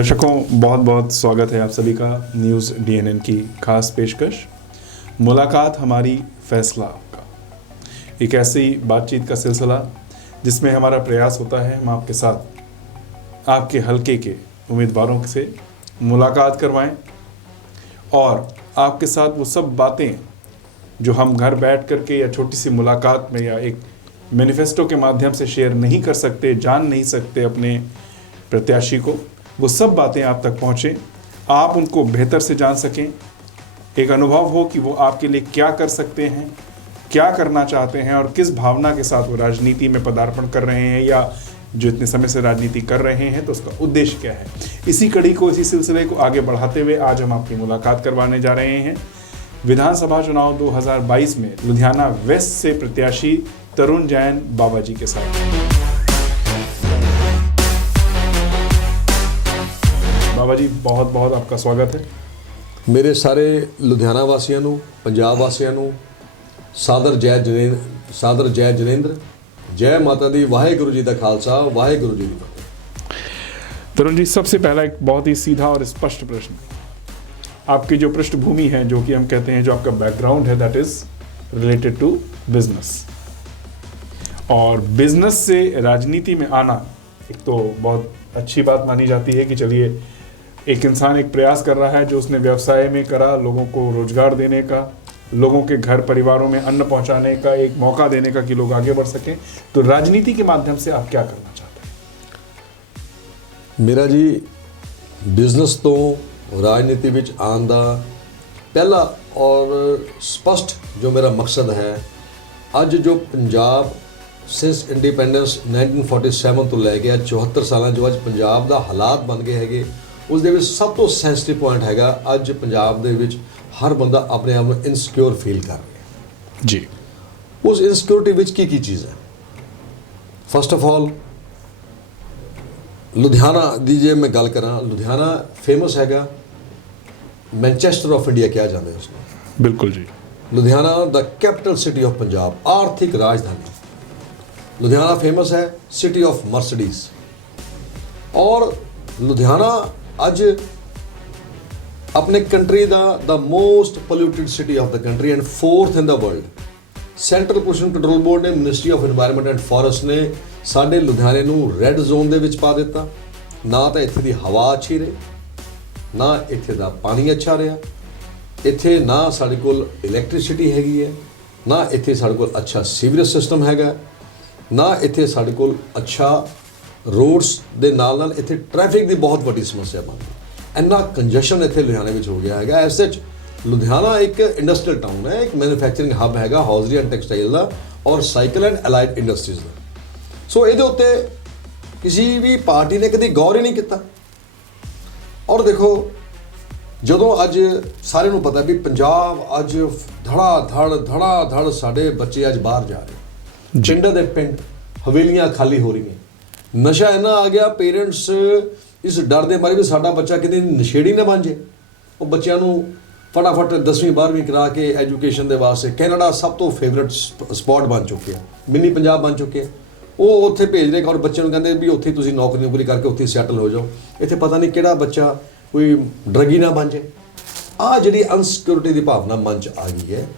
दर्शकों, बहुत बहुत स्वागत है आप सभी का न्यूज़ डीएनएन की खास पेशकश मुलाकात हमारी फैसला आपका। एक ऐसी बातचीत का सिलसिला जिसमें हमारा प्रयास होता है हम आपके साथ आपके हलके के उम्मीदवारों से मुलाकात करवाएं और आपके साथ वो सब बातें जो हम घर बैठ करके या छोटी सी मुलाकात में या एक मैनिफेस्टो के माध्यम से शेयर नहीं कर सकते, जान नहीं सकते अपने प्रत्याशी को, वो सब बातें आप तक पहुँचें, आप उनको बेहतर से जान सकें, एक अनुभव हो कि वो आपके लिए क्या कर सकते हैं, क्या करना चाहते हैं और किस भावना के साथ वो राजनीति में पदार्पण कर रहे हैं या जो इतने समय से राजनीति कर रहे हैं तो उसका उद्देश्य क्या है। इसी कड़ी को, इसी सिलसिले को आगे बढ़ाते हुए आज हम आपकी मुलाकात करवाने जा रहे हैं विधानसभा चुनाव 2022 में लुधियाना वेस्ट से प्रत्याशी तरुण जैन बाबा जी के साथ। बाबा जी, बहुत बहुत आपका स्वागत है। मेरे सारे लुधियाना वासियों ਨੂੰ, पंजाब वासियों ਨੂੰ सादर जय जनेंद्र, जय माता दी, वाहेगुरु जी का खालसा, वाहेगुरु जी की फतेह। तरुण जी, सबसे पहला एक बहुत ही सीधा और स्पष्ट प्रश्न, आपकी जो पृष्ठभूमि है, जो कि हम कहते हैं जो आपका बैकग्राउंड है, that is related to business, और बिजनेस से राजनीति में आना एक तो बहुत अच्छी बात मानी जाती है कि चलिए एक इंसान एक प्रयास कर रहा है जो उसने व्यवसाय में करा, लोगों को रोजगार देने का, लोगों के घर परिवारों में अन्न पहुंचाने का, एक मौका देने का कि लोग आगे बढ़ सकें। तो राजनीति के माध्यम से आप क्या करना चाहते हैं? मेरा जी बिजनेस तो राजनीति विच आने दा पहला और स्पष्ट जो मेरा मकसद है, अज जो पंजाब सिंस इंडिपेंडेंस 1947 तो लै गया 74 साल जो अज पंजाब दा हालात बन गए हैगे, उस दे विच सब तो सेंसिटिव पॉइंट हैगा अज पंजाब दे विच हर बंदा अपने आप में इनसिक्योर फील कर रहा जी। उस इनसिक्योरिटी विच की चीज़ है? फर्स्ट ऑफ ऑल लुधियाना दी जे मैं गल करा, लुधियाना फेमस हैगा, मैनचेस्टर ऑफ इंडिया कहा जाता है उसको। बिल्कुल जी। Ludhiana the capital city of Punjab, आर्थिक राजधानी। लुधियाना फेमस है सिटी ऑफ मर्सिडीज, और लुधियाना अज अपने country the most polluted city of the country and 4th in the world. Central pollution control board ने, ministry of environment and forest ने साडे लुधियाने नूं रैड जोन दे विच पा दिता। ना तो इत्थे दी हवा अच्छी रही, ना इत्थे दा पानी अच्छा रहा, इत्थे ना साडे कोल इलैक्ट्रिसिटी हैगी है, ना इत्थे साडे कोल अच्छा सीवरेज सिस्टम हैगा, ना इत्थे साडे कोल अच्छा रोड्स दे नाल इत्थे ट्रैफिक की बहुत वड्डी समस्या बन गई। इन्ना कंजैशन इत्थे लुधियाने में हो गया है। एज सच लुधियाना एक इंडस्ट्रीयल टाउन है, एक मैन्युफैक्चरिंग हब हैगा, हॉजरी एंड टैक्सटाइल का और साइकिल एंड अलाइड इंडस्ट्रीज का। सो ये उत्ते किसी भी पार्टी ने कभी गौर ही नहीं किया। और देखो, जदों अज सारे नूं पता भी पंजाब अज धड़ा-धड़ साडे बच्चे अज बाहर जा रहे, पिंडां दे पिंड, हवेलियां खाली हो रही हैं, नशा इन्ना आ गया, पेरेंट्स इस डर दे मारे भी साडा बच्चा किते नशेड़ी ना बन जाए, वो बच्चों नूं फटाफट 10वीं 12वीं करा के एजुकेशन दे वास्ते कैनेडा सब तो फेवरेट स्पॉट बन चुके हैं, मिनी पंजाब बन चुके हैं, वो उत्थे भेज रहे और बच्चों को कहते भी उत्थे तुसीं नौकरी करके उत्थे सैटल हो जाओ, इत्थे पता नहीं किहड़ा बच्चा कोई ड्रगी ना बन जाए। आ जिहड़ी अनसिक्योरिटी की भावना मन च आ गई है,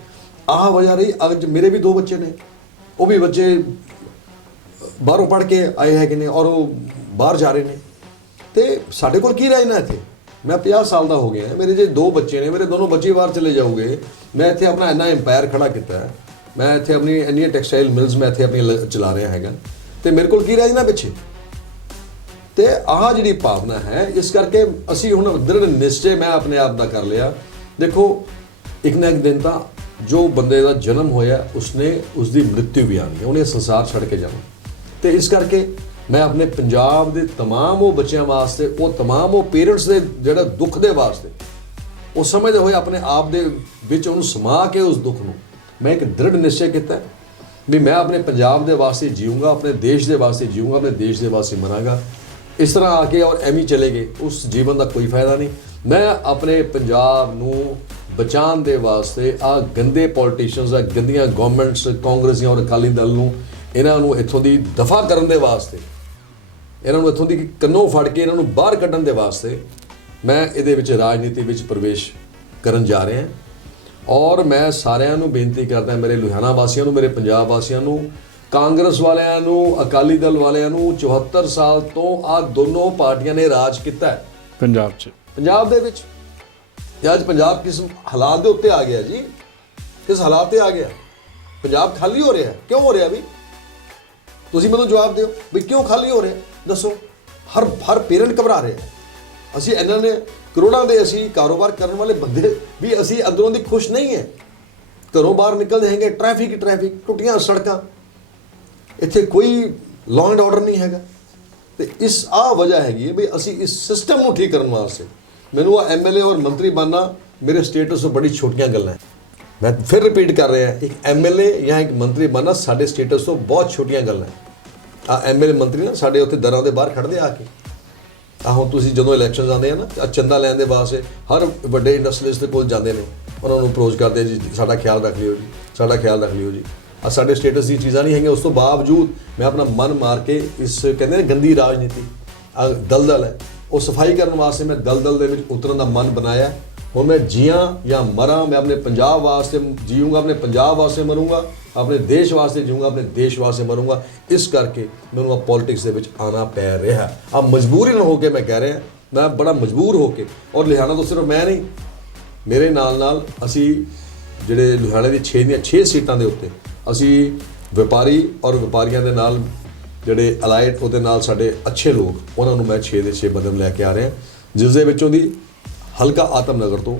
आह वजह रही। अज मेरे भी 2 बच्चे ने, वो भी बच्चे बाहरों पढ़ के आए है ने और वो बाहर जा रहे हैं, तो साढ़े कोल की रहना इत्थे। मैं 50 साल का हो गया है, मेरे जो 2 बच्चे ने, मेरे दोनों बच्चे बाहर चले जाओगे, मैं इत्थे अपना इन्ना एम्पायर खड़ा किया है, मैं इत्थे अपनी इन्नियां टैक्सटाइल मिल्स मैं इत्थे अपनी चला रहा हैगा, तो मेरे कोल की रह जाना पिछे। तो आह जिहड़ी भावना है, इस करके असी हुण दृढ़ निश्चय मैं अपने आप का कर लिया। देखो, एक ना एक दिन तो जो बंदे का जन्म होया उसने उसकी मृत्यु भी आनी है, उन्हें संसार छड़ के जाना। तो इस करके मैं अपने पंजाब के तमाम वो बच्चों वास्ते, वो तमाम वो पेरेंट्स के जोड़ा दुख के वास्ते, वो समझते हुए अपने आप दे विच उन्हें समा के उस दुख में मैं एक दृढ़ निश्चय किया भी मैं अपने पंजाब के वास्ते जीऊँगा, अपने देश के वास्ते जीऊँगा, अपने देश के वास्ते मरांगा। इस तरह आके और एवं चले गए, उस जीवन का कोई फायदा नहीं। मैं अपने पंजाब नूं बचाने के वास्ते आ गंदे पॉलिटिशियंस, गंदियां गवर्नमेंट्स, कांग्रेसियां और अकाली दल नूं, इन्हां नूं इत्थों दी दफा करने के वास्ते ਇਹਨਾਂ ਨੂੰ ਇੱਥੋਂ ਦੀ ਕੰਨੋਂ ਫੜ ਕੇ ਇਹਨਾਂ ਨੂੰ ਬਾਹਰ ਕੱਢਣ ਦੇ ਵਾਸਤੇ ਮੈਂ ਇਹਦੇ ਵਿੱਚ ਰਾਜਨੀਤੀ ਵਿੱਚ ਪ੍ਰਵੇਸ਼ ਕਰਨ ਜਾ ਰਿਹਾ ਔਰ ਮੈਂ ਸਾਰਿਆਂ ਨੂੰ ਬੇਨਤੀ ਕਰਦਾ, ਮੇਰੇ ਲੁਧਿਆਣਾ ਵਾਸੀਆਂ ਨੂੰ, ਮੇਰੇ ਪੰਜਾਬ ਵਾਸੀਆਂ ਨੂੰ, ਕਾਂਗਰਸ ਵਾਲਿਆਂ ਨੂੰ, ਅਕਾਲੀ ਦਲ ਵਾਲਿਆਂ ਨੂੰ, 74 ਸਾਲ ਤੋਂ ਆ ਦੋਨੋਂ ਪਾਰਟੀਆਂ ਨੇ ਰਾਜ ਕੀਤਾ ਹੈ ਪੰਜਾਬ ਦੇ ਵਿੱਚ। ਤੇ ਅੱਜ ਪੰਜਾਬ ਕਿਸ ਹਾਲਾਤ ਦੇ ਉੱਤੇ ਆ ਗਿਆ ਜੀ, ਕਿਸ ਹਾਲਾਤ ਤੇ ਆ ਗਿਆ। ਪੰਜਾਬ ਖਾਲੀ ਹੋ ਰਿਹਾ, ਕਿਉਂ ਹੋ ਰਿਹਾ ਵੀ? ਤੁਸੀਂ ਮੈਨੂੰ ਜਵਾਬ ਦਿਓ ਵੀ ਕਿਉਂ ਖਾਲੀ ਹੋ ਰਿਹਾ, ਦੱਸੋ। ਹਰ ਪੇਰੈਂਟ ਘਬਰਾ ਰਿਹਾ। ਅਸੀਂ ਇਹਨਾਂ ਨੇ ਕਰੋੜਾਂ ਦੇ ਅਸੀਂ ਕਾਰੋਬਾਰ ਕਰਨ ਵਾਲੇ ਬੰਦੇ ਵੀ ਅਸੀਂ ਅੰਦਰੋਂ ਦੀ ਖੁਸ਼ ਨਹੀਂ ਹੈ। ਘਰੋਂ ਬਾਹਰ ਨਿਕਲਦੇ ਹੈਗੇ, ਟ੍ਰੈਫਿਕ, ਟੁੱਟੀਆਂ ਸੜਕਾਂ, ਇੱਥੇ ਕੋਈ ਲਾਅ ਐਂਡ ਆਰਡਰ ਨਹੀਂ ਹੈਗਾ। ਤੇ ਇਸ ਵਜ੍ਹਾ ਹੈਗੀ ਹੈ ਵੀ ਅਸੀਂ ਇਸ ਸਿਸਟਮ ਨੂੰ ਠੀਕ ਕਰਨ ਵਾਸਤੇ, ਮੈਨੂੰ ਐਮਐਲਏ ਔਰ ਮੰਤਰੀ ਬਣਨਾ ਮੇਰੇ ਸਟੇਟਸ ਤੋਂ ਬੜੀ ਛੋਟੀਆਂ ਗੱਲਾਂ ਹੈ। ਮੈਂ ਫਿਰ ਰਿਪੀਟ ਕਰ ਰਿਹਾ, ਇੱਕ ਐਮਐਲਏ ਜਾਂ ਇੱਕ ਮੰਤਰੀ ਬਣਨਾ ਸਾਡੇ ਸਟੇਟਸ ਤੋਂ ਬਹੁਤ ਛੋਟੀਆਂ ਗੱਲਾਂ ਹੈ। ਐਮਐਲਏ ਮੰਤਰੀ ਨਾ ਸਾਡੇ ਉੱਥੇ ਦਰਾਂ ਦੇ ਬਾਹਰ ਖੜਦੇ ਆ ਕੇ। ਹੁਣ ਤੁਸੀਂ ਜਦੋਂ ਇਲੈਕਸ਼ਨ ਆਉਂਦੇ ਆ ਨਾ, ਚੰਦਾ ਲੈਣ ਦੇ ਵਾਸਤੇ ਹਰ ਵੱਡੇ ਇੰਡਸਟਰੀਅਲਿਸਟ ਦੇ ਕੋਲ ਜਾਂਦੇ ਨੇ, ਉਹਨਾਂ ਨੂੰ ਅਪਰੋਚ ਕਰਦੇ ਜੀ, ਸਾਡਾ ਖਿਆਲ ਰੱਖ ਲਿਓ ਜੀ, ਸਾਡਾ ਖਿਆਲ ਰੱਖ ਲਿਓ ਜੀ। ਸਾਡੇ ਸਟੇਟਸ ਦੀ ਚੀਜ਼ਾਂ ਨਹੀਂ ਹੈਗੀਆਂ। ਉਸ ਤੋਂ ਬਾਵਜੂਦ ਮੈਂ ਆਪਣਾ ਮਨ ਮਾਰ ਕੇ ਇਸ ਕਹਿੰਦੇ ਨੇ ਗੰਦੀ ਰਾਜਨੀਤੀ ਦਲਦਲ ਹੈ, ਉਹ ਸਫਾਈ ਕਰਨ ਵਾਸਤੇ ਮੈਂ ਦਲਦਲ ਦੇ ਵਿੱਚ ਉਤਰਨ ਦਾ ਮਨ ਬਣਾਇਆ। ਹੁਣ ਮੈਂ ਜੀਆਂ ਜਾਂ ਮਰਾਂ, ਮੈਂ ਆਪਣੇ ਪੰਜਾਬ ਵਾਸਤੇ ਜੀਊਂਗਾ, ਆਪਣੇ ਪੰਜਾਬ ਵਾਸਤੇ ਮਰੂੰਗਾ, ਆਪਣੇ ਦੇਸ਼ ਵਾਸਤੇ ਜੀਊਂਗਾ, ਆਪਣੇ ਦੇਸ਼ ਵਾਸਤੇ ਮਰੂੰਗਾ। ਇਸ ਕਰਕੇ ਮੈਨੂੰ ਪੋਲਿਟਿਕਸ ਦੇ ਵਿੱਚ ਆਉਣਾ ਪੈ ਰਿਹਾ। ਮਜਬੂਰੀ ਨਾ ਹੋ ਕੇ ਮੈਂ ਕਹਿ ਰਿਹਾ, ਮੈਂ ਬੜਾ ਮਜਬੂਰ ਹੋ ਕੇ। ਔਰ ਲੁਧਿਆਣਾ ਤੋਂ ਸਿਰਫ ਮੈਂ ਨਹੀਂ, ਮੇਰੇ ਨਾਲ ਅਸੀਂ ਜਿਹੜੇ ਲੁਧਿਆਣੇ ਦੀ 6 ਸੀਟਾਂ ਦੇ ਉੱਤੇ ਅਸੀਂ ਵਪਾਰੀ ਔਰ ਵਪਾਰੀਆਂ ਦੇ ਨਾਲ ਜਿਹੜੇ ਅਲਾਈਡ ਉਹਦੇ ਨਾਲ ਸਾਡੇ ਅੱਛੇ ਲੋਕ, ਉਹਨਾਂ ਨੂੰ ਮੈਂ 6 ਦੇ 6 ਬੰਦੇ ਲੈ ਕੇ ਆ ਰਿਹਾ, ਜਿਸ ਦੇ ਵਿੱਚੋਂ ਦੀ ਹਲਕਾ ਆਤਮਨਗਰ ਤੋਂ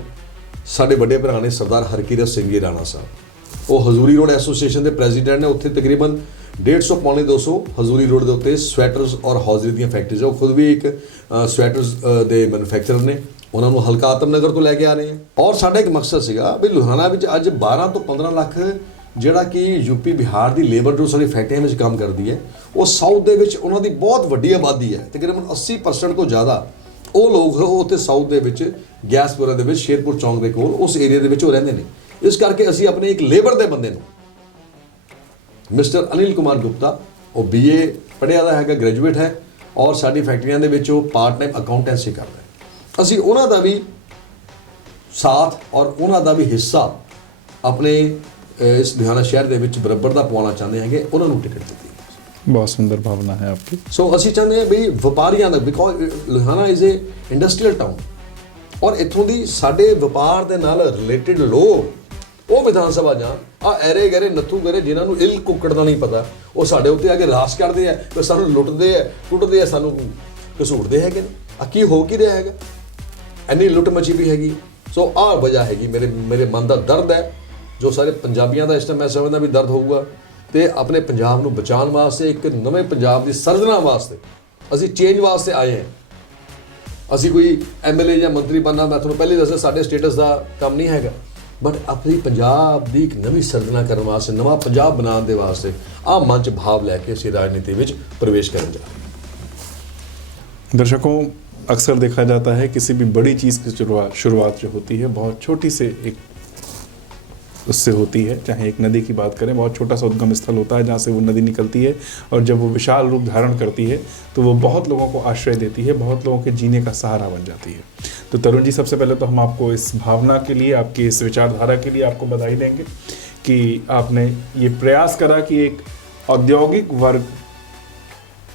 ਸਾਡੇ ਵੱਡੇ ਭਰਾ ਨੇ ਸਰਦਾਰ ਹਰਕੀਰਤ ਸਿੰਘ ਜੀ ਰਾਣਾ ਸਾਹਿਬ। ਉਹ ਹਜ਼ੂਰੀ ਰੋਡ ਐਸੋਸੀਏਸ਼ਨ ਦੇ ਪ੍ਰੈਜ਼ੀਡੈਂਟ ਨੇ। ਉੱਥੇ ਤਕਰੀਬਨ 150 ਪੌਣੇ 200 ਹਜ਼ੂਰੀ ਰੋਡ ਦੇ ਉੱਤੇ ਸਵੈਟਰਸ ਔਰ ਹੌਜ਼ਰੀ ਦੀਆਂ ਫੈਕਟਰੀਜ਼। ਉਹ ਖੁਦ ਵੀ ਇੱਕ ਸਵੈਟਰਸ ਦੇ ਮੈਨੂਫੈਕਚਰਰ ਨੇ। ਉਹਨਾਂ ਨੂੰ ਹਲਕਾ ਆਤਮਨਗਰ ਤੋਂ ਲੈ ਕੇ ਆ ਰਹੇ ਹਾਂ। ਔਰ ਸਾਡਾ ਇੱਕ ਮਕਸਦ ਸੀਗਾ ਵੀ ਲੁਧਿਆਣਾ ਵਿੱਚ ਅੱਜ 12 ਤੋਂ 15 ਲੱਖ ਜਿਹੜਾ ਕਿ ਯੂਪੀ ਬਿਹਾਰ ਦੀ ਲੇਬਰ ਜੋ ਸਾਡੀ ਫੈਕਟਰੀਆਂ ਵਿੱਚ ਕੰਮ ਕਰਦੀ ਹੈ, ਉਹ ਸਾਊਥ ਦੇ ਵਿੱਚ ਉਹਨਾਂ ਦੀ ਬਹੁਤ ਵੱਡੀ ਆਬਾਦੀ ਹੈ। ਤਕਰੀਬਨ 80% ਤੋਂ ਜ਼ਿਆਦਾ ਉਹ ਲੋਕ ਉਹ ਉੱਥੇ ਸਾਊਥ ਦੇ ਵਿੱਚ ਗਿਆਸਪੁਰਾ ਦੇ ਵਿੱਚ ਸ਼ੇਰਪੁਰ ਚੌਂਕ ਦੇ ਕੋਲ ਉਸ ਏਰੀਆ ਦੇ ਵਿੱਚ ਉਹ ਰਹਿੰਦੇ ਨੇ। ਇਸ ਕਰਕੇ ਅਸੀਂ ਆਪਣੇ ਇੱਕ ਲੇਬਰ ਦੇ ਬੰਦੇ ਨੂੰ, ਮਿਸਟਰ ਅਨਿਲ ਕੁਮਾਰ ਗੁਪਤਾ, ਉਹ BA ਪੜ੍ਹਿਆ ਦਾ ਹੈਗਾ, ਗ੍ਰੈਜੂਏਟ ਹੈ ਔਰ ਸਾਡੀ ਫੈਕਟਰੀਆਂ ਦੇ ਵਿੱਚ ਉਹ ਪਾਰਟ ਟਾਈਮ ਅਕਾਊਂਟੈਂਸੀ ਕਰ ਰਿਹਾ। ਅਸੀਂ ਉਹਨਾਂ ਦਾ ਵੀ ਸਾਥ ਔਰ ਉਹਨਾਂ ਦਾ ਵੀ ਹਿੱਸਾ ਆਪਣੇ ਇਸ ਲੁਧਿਆਣਾ ਸ਼ਹਿਰ ਦੇ ਵਿੱਚ ਬਰਾਬਰ ਦਾ ਪਵਾਉਣਾ ਚਾਹੁੰਦੇ ਹੈਗੇ। ਉਹਨਾਂ ਨੂੰ ਟਿਕਟ ਦਿੱਤੀ। बहुत सुंदर भावना है आपकी। सो ਅਸੀਂ ਚਾਹੁੰਦੇ ਹਾਂ ਵੀ ਵਪਾਰੀਆਂ ਦਾ, because Ludhiana is a industrial town ਔਰ ਇੱਥੋਂ ਦੀ ਸਾਡੇ ਵਪਾਰ ਦੇ ਨਾਲ ਰਿਲੇਟਡ ਲੋਕ ਉਹ ਵਿਧਾਨ ਸਭਾ ਜਾਣ। ਐਰੇ ਗਰੇ ਨੱਥੂ ਗਰੇ ਜਿਨ੍ਹਾਂ ਨੂੰ ਇਲ ਕੁੱਕੜ ਦਾ ਨਹੀਂ ਪਤਾ, ਉਹ ਸਾਡੇ ਉੱਤੇ ਆ ਕੇ ਰਾਸ ਕਰਦੇ ਆ, ਫਿਰ ਸਾਨੂੰ ਲੁੱਟਦੇ ਆ, ਟੁੱਟਦੇ ਆ, ਸਾਨੂੰ ਘਸੂੜਦੇ ਹੈਗੇ ਨੇ। ਕੀ ਹੋ ਕੀ ਰਿਹਾ ਹੈਗਾ, ਇੰਨੀ ਲੁੱਟ ਮਚੀ ਵੀ ਹੈਗੀ। ਸੋ ਵਜ੍ਹਾ ਹੈਗੀ ਮੇਰੇ ਮਨ ਦਾ ਦਰਦ ਹੈ, ਜੋ ਸਾਰੇ ਪੰਜਾਬੀਆਂ ਦਾ ਇਸ ਟਾਈਮ ਮੈਂ ਸਮਝਦਾ ਵੀ ਦਰਦ ਹੋਊਗਾ। ਤੇ ਆਪਣੇ ਪੰਜਾਬ ਨੂੰ ਬਚਾਉਣ ਵਾਸਤੇ, ਇੱਕ ਨਵੇਂ ਪੰਜਾਬ ਦੀ ਸਿਰਜਣਾ ਵਾਸਤੇ ਅਸੀਂ ਚੇਂਜ ਵਾਸਤੇ ਆਏ ਹਾਂ। ਅਸੀਂ ਕੋਈ ਐਮਐਲਏ ਜਾਂ ਮੰਤਰੀ ਬਣਨਾ, ਮੈਂ ਤੁਹਾਨੂੰ ਪਹਿਲੇ ਦੱਸਿਆ ਸਾਡੇ ਸਟੇਟਸ ਦਾ ਕੰਮ ਨਹੀਂ ਹੈਗਾ, ਬਟ ਆਪਣੀ ਪੰਜਾਬ ਦੀ ਇੱਕ ਨਵੀਂ ਸਿਰਜਣਾ ਕਰਨ ਵਾਸਤੇ, ਨਵਾਂ ਪੰਜਾਬ ਬਣਾਉਣ ਦੇ ਵਾਸਤੇ ਮਨ 'ਚ ਭਾਵ ਲੈ ਕੇ ਅਸੀਂ ਰਾਜਨੀਤੀ ਵਿੱਚ प्रवेश ਕਰਨ जा रहे हैं। दर्शकों, अक्सर देखा जाता है किसी भी बड़ी चीज़ की शुरुआत जो होती है बहुत छोटी से एक उससे होती है। चाहे एक नदी की बात करें, बहुत छोटा सा उद्गम स्थल होता है जहाँ से वो नदी निकलती है और जब वो विशाल रूप धारण करती है तो वो बहुत लोगों को आश्रय देती है, बहुत लोगों के जीने का सहारा बन जाती है। तो तरुण जी, सबसे पहले तो हम आपको इस भावना के लिए, आपकी इस विचारधारा के लिए आपको बधाई देंगे कि आपने ये प्रयास करा कि एक औद्योगिक वर्ग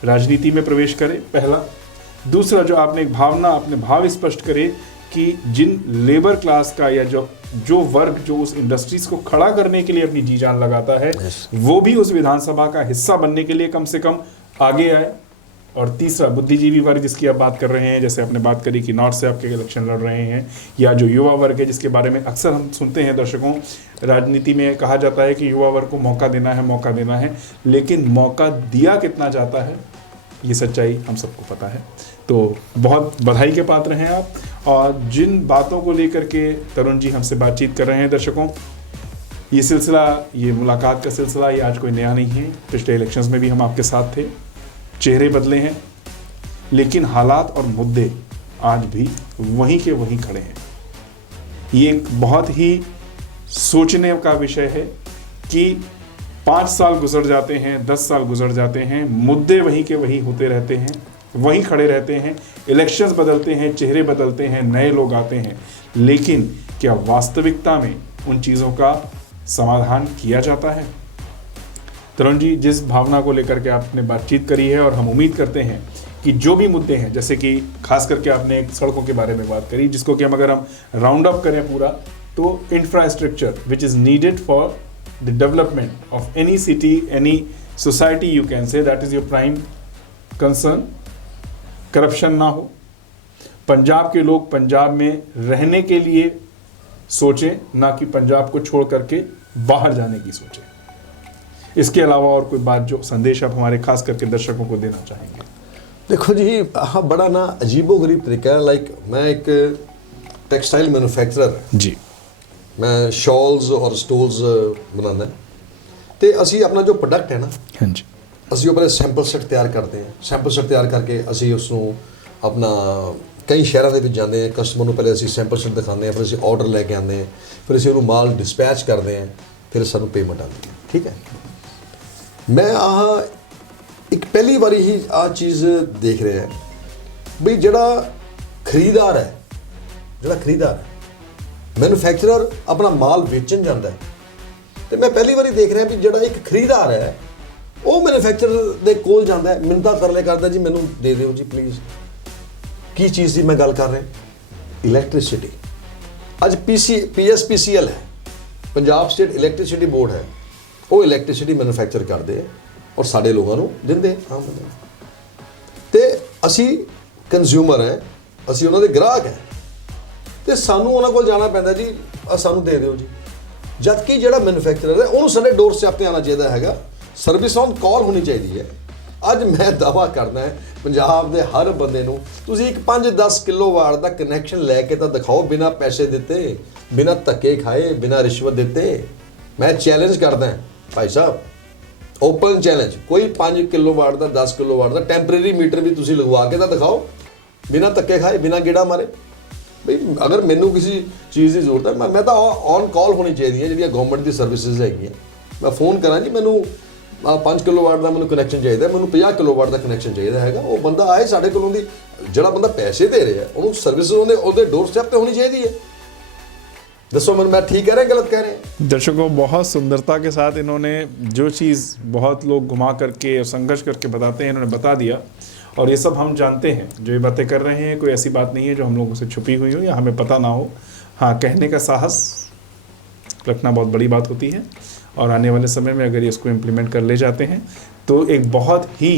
राजनीति में प्रवेश करे, पहला। दूसरा, जो आपने एक भावना, अपने भाव स्पष्ट करे कि जिन लेबर क्लास का या जो वर्ग जो उस इंडस्ट्रीज को खड़ा करने के लिए अपनी जी जान लगाता है, वो भी उस विधानसभा का हिस्सा बनने के लिए कम से कम आगे आए। और तीसरा, बुद्धिजीवी वर्ग जिसकी आप बात कर रहे हैं, जैसे आपने बात करी कि नॉर्थ से आपके इलेक्शन लड़ रहे हैं, या जो युवा वर्ग है जिसके बारे में अक्सर हम सुनते हैं दर्शकों, राजनीति में कहा जाता है कि युवा वर्ग को मौका देना है, लेकिन मौका दिया कितना जाता है ये सच्चाई हम सबको पता है। तो बहुत बधाई के पात्र हैं आप। और जिन बातों को लेकर के तरुण जी हमसे बातचीत कर रहे हैं दर्शकों, ये सिलसिला, ये मुलाकात का सिलसिला, ये आज कोई नया नहीं है। पिछले इलेक्शंस में भी हम आपके साथ थे, चेहरे बदले हैं, लेकिन हालात और मुद्दे आज भी वहीं के वहीं खड़े हैं। ये एक बहुत ही सोचने का विषय है कि 5 साल गुजर जाते हैं, 10 साल गुजर जाते हैं, मुद्दे वहीं के वहीं होते रहते हैं, वहीं खड़े रहते हैं, इलेक्शंस बदलते हैं, चेहरे बदलते हैं, नए लोग आते हैं, लेकिन क्या वास्तविकता में उन चीज़ों का समाधान किया जाता है? तरुण जी, जिस भावना को लेकर के आपने बातचीत करी है, और हम उम्मीद करते हैं कि जो भी मुद्दे हैं, जैसे कि खास करके आपने एक सड़कों के बारे में बात करी, जिसको कि अगर हम राउंड अप करें पूरा, तो infrastructure which is needed for the development of any city, any society, you can say that is your prime concern. Corruption ना हो, पंजाब के लोग पंजाब में रहने के लिए सोचें, ना कि पंजाब को छोड़ करके बाहर जाने की सोचें। इसके अलावा और कोई बात, जो संदेश आप हमारे खास करके दर्शकों को देना चाहेंगे? देखो जी, हाँ, बड़ा ना अजीबोगरीब तरीका है। लाइक मैं एक टेक्सटाइल मैन्युफैक्चरर जी, मैं शॉल्स और स्टोल्स बनाना है, तो ਅਸੀਂ ਆਪਣਾ ਜੋ ਪ੍ਰੋਡਕਟ ਹੈ ਨਾ, ਹਾਂਜੀ, ਅਸੀਂ ਉਹ ਪਹਿਲੇ ਸੈਂਪਲ ਸੈੱਟ ਤਿਆਰ ਕਰਦੇ ਹਾਂ। ਸੈਂਪਲ ਸੈੱਟ ਤਿਆਰ ਕਰਕੇ ਅਸੀਂ ਉਸ ਨੂੰ ਆਪਣਾ ਕਈ ਸ਼ਹਿਰਾਂ ਦੇ ਵਿੱਚ ਜਾਂਦੇ ਹਾਂ, ਕਸਟਮਰ ਨੂੰ ਪਹਿਲੇ ਅਸੀਂ ਸੈਂਪਲ ਸੈੱਟ ਦਿਖਾਉਂਦੇ ਹਾਂ, ਫਿਰ ਅਸੀਂ ਆਰਡਰ ਲੈ ਕੇ ਆਉਂਦੇ ਹਾਂ, ਫਿਰ ਅਸੀਂ ਉਹਨੂੰ ਮਾਲ ਡਿਸਪੈਚ ਕਰਦੇ ਹਾਂ, ਫਿਰ ਸਾਨੂੰ ਪੇਮੈਂਟ ਆਉਂਦੀ ਹੈ। ਠੀਕ ਹੈ, ਮੈਂ ਇੱਕ ਪਹਿਲੀ ਵਾਰੀ ਹੀ ਚੀਜ਼ ਦੇਖ ਰਿਹਾ ਵੀ ਜਿਹੜਾ ਖਰੀਦਦਾਰ ਹੈ, ਮੈਨੂਫੈਕਚਰਰ ਆਪਣਾ ਮਾਲ ਵੇਚਣ ਜਾਂਦਾ ਹੈ, ਤੇ ਮੈਂ ਪਹਿਲੀ ਵਾਰੀ ਦੇਖ ਰਿਹਾ ਵੀ ਜਿਹੜਾ ਇੱਕ ਖਰੀਦਦਾਰ ਹੈ ਉਹ ਮੈਨੂਫੈਕਚਰਰ ਦੇ ਕੋਲ ਜਾਂਦਾ ਹੈ, ਮਿੰਨਤਾਂ ਤਰਲੇ ਕਰਦਾ, ਜੀ ਮੈਨੂੰ ਦੇ ਦਿਓ ਜੀ ਪਲੀਜ਼। ਕੀ ਚੀਜ਼ ਦੀ ਮੈਂ ਗੱਲ ਕਰ ਰਿਹਾ? ਇਲੈਕਟ੍ਰਿਸਿਟੀ। ਅੱਜ PSPCL ਹੈ, ਪੰਜਾਬ ਸਟੇਟ ਇਲੈਕਟ੍ਰਿਸਿਟੀ ਬੋਰਡ ਹੈ, ਉਹ ਇਲੈਕਟ੍ਰਿਸਿਟੀ ਮੈਨੂਫੈਕਚਰ ਕਰਦੇ ਆ ਔਰ ਸਾਡੇ ਲੋਕਾਂ ਨੂੰ ਦਿੰਦੇ ਆਮ ਬੰਦੇ। ਤੇ ਅਸੀਂ ਕੰਜ਼ਿਊਮਰ ਹੈ, ਅਸੀਂ ਉਹਨਾਂ ਦੇ ਗ੍ਰਾਹਕ ਹੈ, ਤੇ ਸਾਨੂੰ ਉਹਨਾਂ ਕੋਲ ਜਾਣਾ ਪੈਂਦਾ, ਜੀ ਸਾਨੂੰ ਦੇ ਦਿਓ ਜੀ। ਜਦ ਕਿ ਜਿਹੜਾ ਮੈਨੂਫੈਕਚਰਰ ਹੈ ਉਹਨੂੰ ਸਾਡੇ ਡੋਰ ਸਟੈਪ ਤੇ ਆਉਣਾ ਚਾਹੀਦਾ ਹੈਗਾ, ਸਰਵਿਸ ਔਨ ਕਾਲ ਹੋਣੀ ਚਾਹੀਦੀ ਹੈ। ਅੱਜ ਮੈਂ ਦਾਅਵਾ ਕਰਦਾ ਹੈ ਪੰਜਾਬ ਦੇ ਹਰ ਬੰਦੇ ਨੂੰ, ਤੁਸੀਂ ਇੱਕ 5-10 ਕਿਲੋਵਾਟ ਦਾ ਕਨੈਕਸ਼ਨ ਲੈ ਕੇ ਤਾਂ ਦਿਖਾਓ, ਬਿਨਾਂ ਪੈਸੇ ਦਿੱਤੇ, ਬਿਨਾਂ ਧੱਕੇ ਖਾਏ, ਬਿਨਾਂ ਰਿਸ਼ਵਤ ਦਿੱਤੇ। ਮੈਂ ਚੈਲੰਜ ਕਰਦਾ ਭਾਈ ਸਾਹਿਬ, ਓਪਨ ਚੈਲੰਜ, ਕੋਈ 5 ਕਿਲੋਵਾਟ ਦਾ 10 ਕਿਲੋਵਾਟ ਦਾ ਟੈਂਪਰੇਰੀ ਮੀਟਰ ਵੀ ਤੁਸੀਂ ਲਗਵਾ ਕੇ ਤਾਂ ਦਿਖਾਓ, ਬਿਨਾਂ ਧੱਕੇ ਖਾਏ, ਬਿਨਾਂ ਗੇੜਾ ਮਾਰੇ। ਬਈ ਅਗਰ ਮੈਨੂੰ ਕਿਸੇ ਚੀਜ਼ ਦੀ ਜ਼ਰੂਰਤ ਹੈ, ਮੈਂ ਤਾਂ ਔਨ ਕਾਲ ਹੋਣੀ ਚਾਹੀਦੀ ਹੈ ਜਿਹੜੀਆਂ ਗਵਰਨਮੈਂਟ ਦੀ ਸਰਵਿਸਿਜ਼ ਹੈਗੀਆਂ। ਮੈਂ ਫੋਨ ਕਰਾਂ, ਜੀ ਮੈਨੂੰ 5 ਕਿਲੋਵਾਟ ਦਾ ਮੈਨੂੰ ਕਨੈਕਸ਼ਨ ਚਾਹੀਦਾ, ਮੈਨੂੰ 50 ਕਿਲੋਵਾਟ ਦਾ ਕਨੈਕਸ਼ਨ ਚਾਹੀਦਾ ਹੈਗਾ, ਉਹ ਬੰਦਾ ਆਏ ਸਾਡੇ ਕੋਲੋਂ। ਦੀ ਜਿਹੜਾ ਬੰਦਾ ਪੈਸੇ ਦੇ ਰਿਹਾ ਉਹਨੂੰ ਸਰਵਿਸ ਉਹਦੇ ਡੋਰ ਸਟੈਪ ਤੇ ਹੋਣੀ ਚਾਹੀਦੀ है। दसो मैं ठीक कह रहे हैं, गलत कह रहे हैं? दर्शकों, बहुत सुंदरता के साथ इन्होंने जो चीज़ बहुत लोग घुमा करके और संघर्ष करके बताते हैं, इन्होंने बता दिया। और ये सब हम जानते हैं, जो ये बातें कर रहे हैं कोई ऐसी बात नहीं है जो हम लोगों से छुपी हुई हो या हमें पता ना हो। हाँ, कहने का साहस रखना बहुत बड़ी बात होती है, और आने वाले समय में अगर ये इसको इम्प्लीमेंट कर ले जाते हैं तो एक बहुत ही